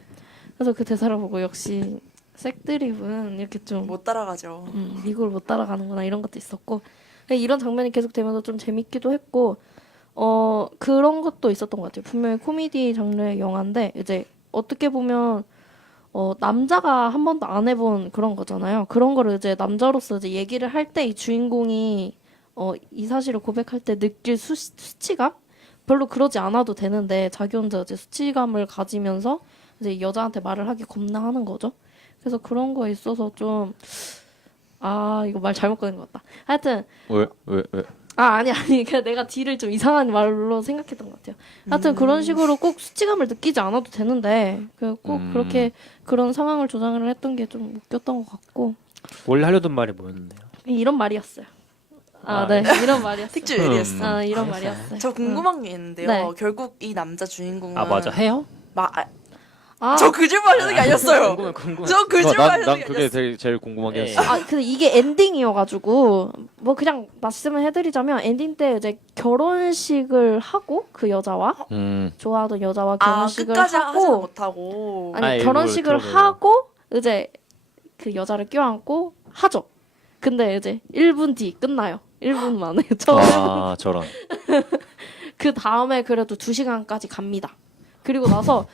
그래서 그 대사를 보고 역시 색드립은 이렇게 좀 못 따라가죠. 미국을 못 따라가는구나 이런 것도 있었고 이런 장면이 계속 되면서 좀 재밌기도 했고 그런 것도 있었던 것 같아요. 분명히 코미디 장르의 영화인데 이제 어떻게 보면 남자가 한 번도 안 해본 그런 거잖아요. 그런 거를 이제 남자로서 이제 얘기를 할 때 이 주인공이 이 사실을 고백할 때 느낄 수치감? 별로 그러지 않아도 되는데 자기 혼자 이제 수치감을 가지면서 이제 여자한테 말을 하기 겁나하는 거죠. 그래서 그런 거에 있어서 좀 이거 말 잘못 꺼낸 것 같다. 하여튼 왜? 아니. 그냥 내가 D를 좀 이상한 말로 생각했던 것 같아요. 하여튼 그런 식으로 꼭 수치감을 느끼지 않아도 되는데 꼭 그렇게 그런 상황을 조장을 했던 게 좀 웃겼던 것 같고 원래 하려던 말이 뭐였는데요? 이런 말이었어요. 아, 네. 이런 말이었어요. 특집 얘기했어. 이런 알겠어요. 말이었어요. 저 궁금한 게 있는데요. 네. 결국 이 남자 주인공은 아 맞아 해요? 저 거짓말 하는 게 아니었어요. 궁금해. 저 거짓말 하는 난 게 그게 아니었어요. 제일 궁금하긴 네. 했어. 근데 이게 엔딩이어가지고 뭐 그냥 말씀을 해드리자면 엔딩 때 이제 결혼식을 하고 그 여자와 좋아하던 여자와 결혼식을 끝까지 하지는 하고 못하고. 아니 일부러 결혼식을 들어가요. 하고 이제 그 여자를 껴안고 하죠. 근데 이제 1분 뒤 끝나요. 1분 만에 처음에 아 저런. 그 다음에 그래도 2시간까지 갑니다. 그리고 나서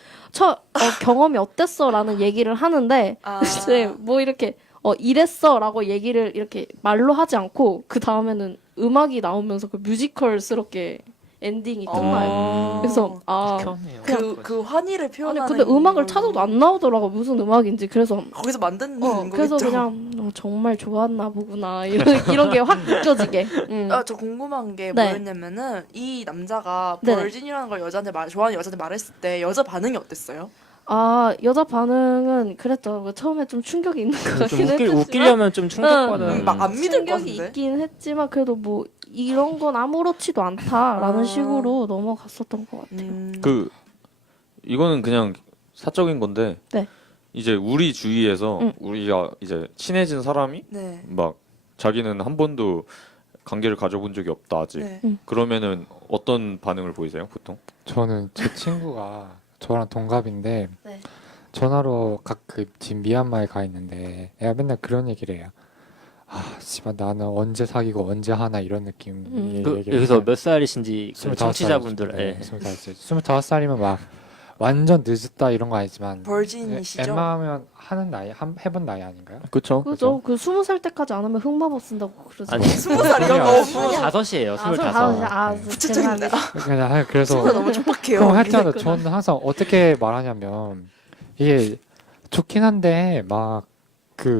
경험이 어땠어라는 얘기를 하는데 이제 뭐 이렇게 이랬어라고 얘기를 이렇게 말로 하지 않고 그 다음에는 음악이 나오면서 그 뮤지컬스럽게 엔딩이 끝나요. 그래서 극혐해요. 그 환희를 아니 표현하는. 근데 음악을 걸로. 찾아도 안 나오더라고 무슨 음악인지 그래서 거기서 만든 그래서 거겠죠. 그냥 정말 좋았나 보구나 이런 게 확 느껴지게. 저 궁금한 게 네. 뭐였냐면은 이 남자가 네네. 벌진이라는 걸 좋아하는 여자한테 말했을 때 여자 반응이 어땠어요? 여자 반응은 그랬죠. 처음에 좀 충격이 있는 것 좀 같긴 했지만 웃기려면 좀 충격받아요. 막 안 믿을 것 충격이 같은데. 있긴 했지만 그래도 뭐 이런 건 아무렇지도 않다라는 식으로 넘어갔었던 것 같아요. 이거는 그냥 사적인 건데 네. 이제 우리 주위에서 우리가 이제 친해진 사람이 네. 막 자기는 한 번도 관계를 가져본 적이 없다 아직. 네. 그러면은 어떤 반응을 보이세요 보통? 저는 제 친구가 저랑 동갑인데 네. 전화로 지금 미얀마에 가 있는데 애가 맨날 그런 얘기를 해요. 씨발 나는 언제 사귀고 언제 하나 이런 느낌 얘기를 여기서 해요. 몇 살이신지 그 25살 청취자분들 네, 25살이면 막 완전 늦었다 이런 거 아니지만 벌진이시죠? 웬만하면 하는 나이 해본 나이 아닌가요? 그렇죠. 그죠? 그 20살 때까지 안 하면 흑마법 쓴다고 그러죠. 아니 20살이요? 너무 25이에요. 25. 구체적인데. 그냥 그래서 친구가 너무 촉박해요. 그럼 할 때마다 저는 항상 어떻게 말하냐면 이게 좋긴 한데 막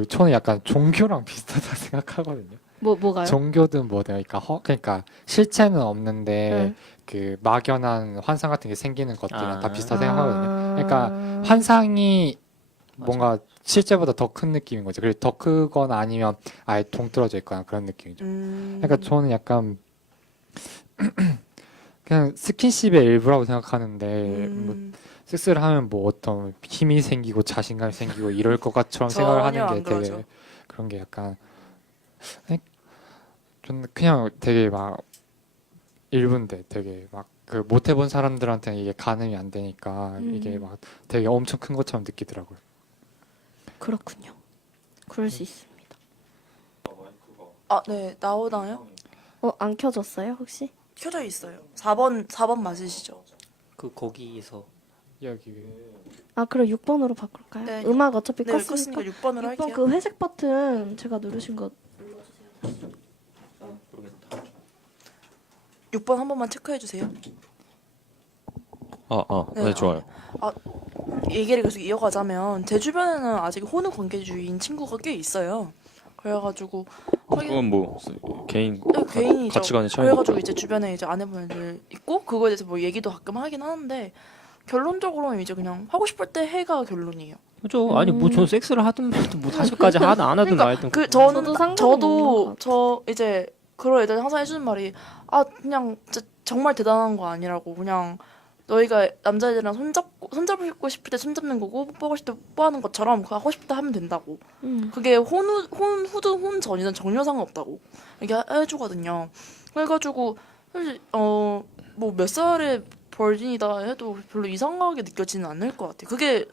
저는 약간 종교랑 비슷하다 생각하거든요. 뭐가요? 종교든 뭐든 그러니까 실체는 없는데 그 막연한 환상 같은 게 생기는 것들이랑 다 비슷하다 생각하거든요. 그러니까 환상이 뭔가 실제보다 더 큰 느낌인 거죠. 그리고 더 크거나 아니면 아예 동떨어져 있거나 그런 느낌이죠. 그러니까 저는 약간 그냥 스킨십의 일부라고 생각하는데 뭐 섹스를 하면 뭐 어떤 힘이 생기고 자신감이 생기고 이럴 것 같처럼 생각을 전혀 하는 안 게 되게 그러죠. 그런 게 약간 저는 그냥 되게 막 일부인데 되게 막 그 못 해본 사람들한테는 이게 가늠이 안 되니까 이게 막 되게 엄청 큰 것처럼 느끼더라고요. 그렇군요. 그럴 수 있습니다. 네. 나오나요? 안 켜졌어요 혹시? 켜져 있어요. 4번 맞으시죠? 거기에서 여기 그럼 6번으로 바꿀까요? 네. 음악 어차피 네, 껐으니까 껐으니까 6번으로 6번 할게요. 그 회색 버튼 제가 누르신 거 6번 한 번만 체크해 주세요. 네, 네, 좋아요. 얘기를 계속 이어가자면 제 주변에는 아직 혼우 관계주의인 친구가 꽤 있어요. 그래가지고 그건 뭐 개인 개인이죠. 가치관의 차이. 그래가지고 이제 주변에 이제 아내분들 있고 그거에 대해서 뭐 얘기도 가끔 하긴 하는데 결론적으로는 이제 그냥 하고 싶을 때 해가 결론이에요. 그죠? 아니 뭐 전 섹스를 하든 말든 뭐 40까지 하든 안 하든 말든 저도 상관없는 것 저 이제 그런 애들 항상 해주는 말이 그냥 진짜 정말 대단한 거 아니라고 그냥 너희가 남자애들이랑 손잡고 싶을 때 손잡는 거고 뽀뽀하고 싶을 때 뽀뽀하는 것처럼 그거 하고 싶을 때 하면 된다고. 그게 혼후든 혼전이든 전혀 상관없다고 이렇게 해주거든요. 그래가지고 사실 뭐 몇 살의 벌진이다 해도 별로 이상하게 느껴지는 않을 것 같아요. 그게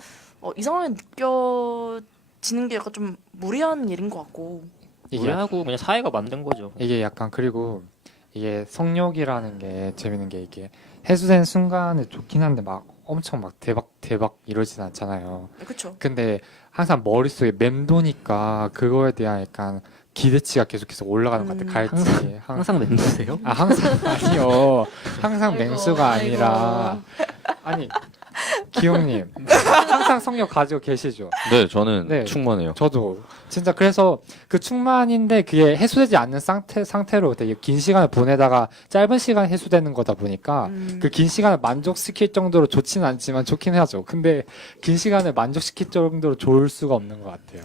이상하게 느껴지는 게 약간 좀 무리한 일인 것 같고. 이게 우리하고 그냥 사회가 만든 거죠. 이게 약간 그리고 이게 성욕이라는 게 재밌는 게 이게 해소된 순간에 좋긴 한데 막 엄청 막 대박 이러진 않잖아요. 그쵸? 근데 항상 머릿속에 맴도니까 그거에 대한 약간 기대치가 계속해서 올라가는 것 같아. 갈지. 항상 맹세요? 아, 항상 아니요. 항상 아이고, 맹수가 아니라 아니 기용님 항상 성욕 가지고 계시죠? 네, 저는 네. 충만해요. 저도 진짜 그래서 그 충만인데 그게 해소되지 않는 상태로 되게 긴 시간을 보내다가 짧은 시간 해소되는 거다 보니까 그 긴 시간을 만족시킬 정도로 좋지는 않지만 좋긴 하죠. 근데 긴 시간을 만족시킬 정도로 좋을 수가 없는 것 같아요.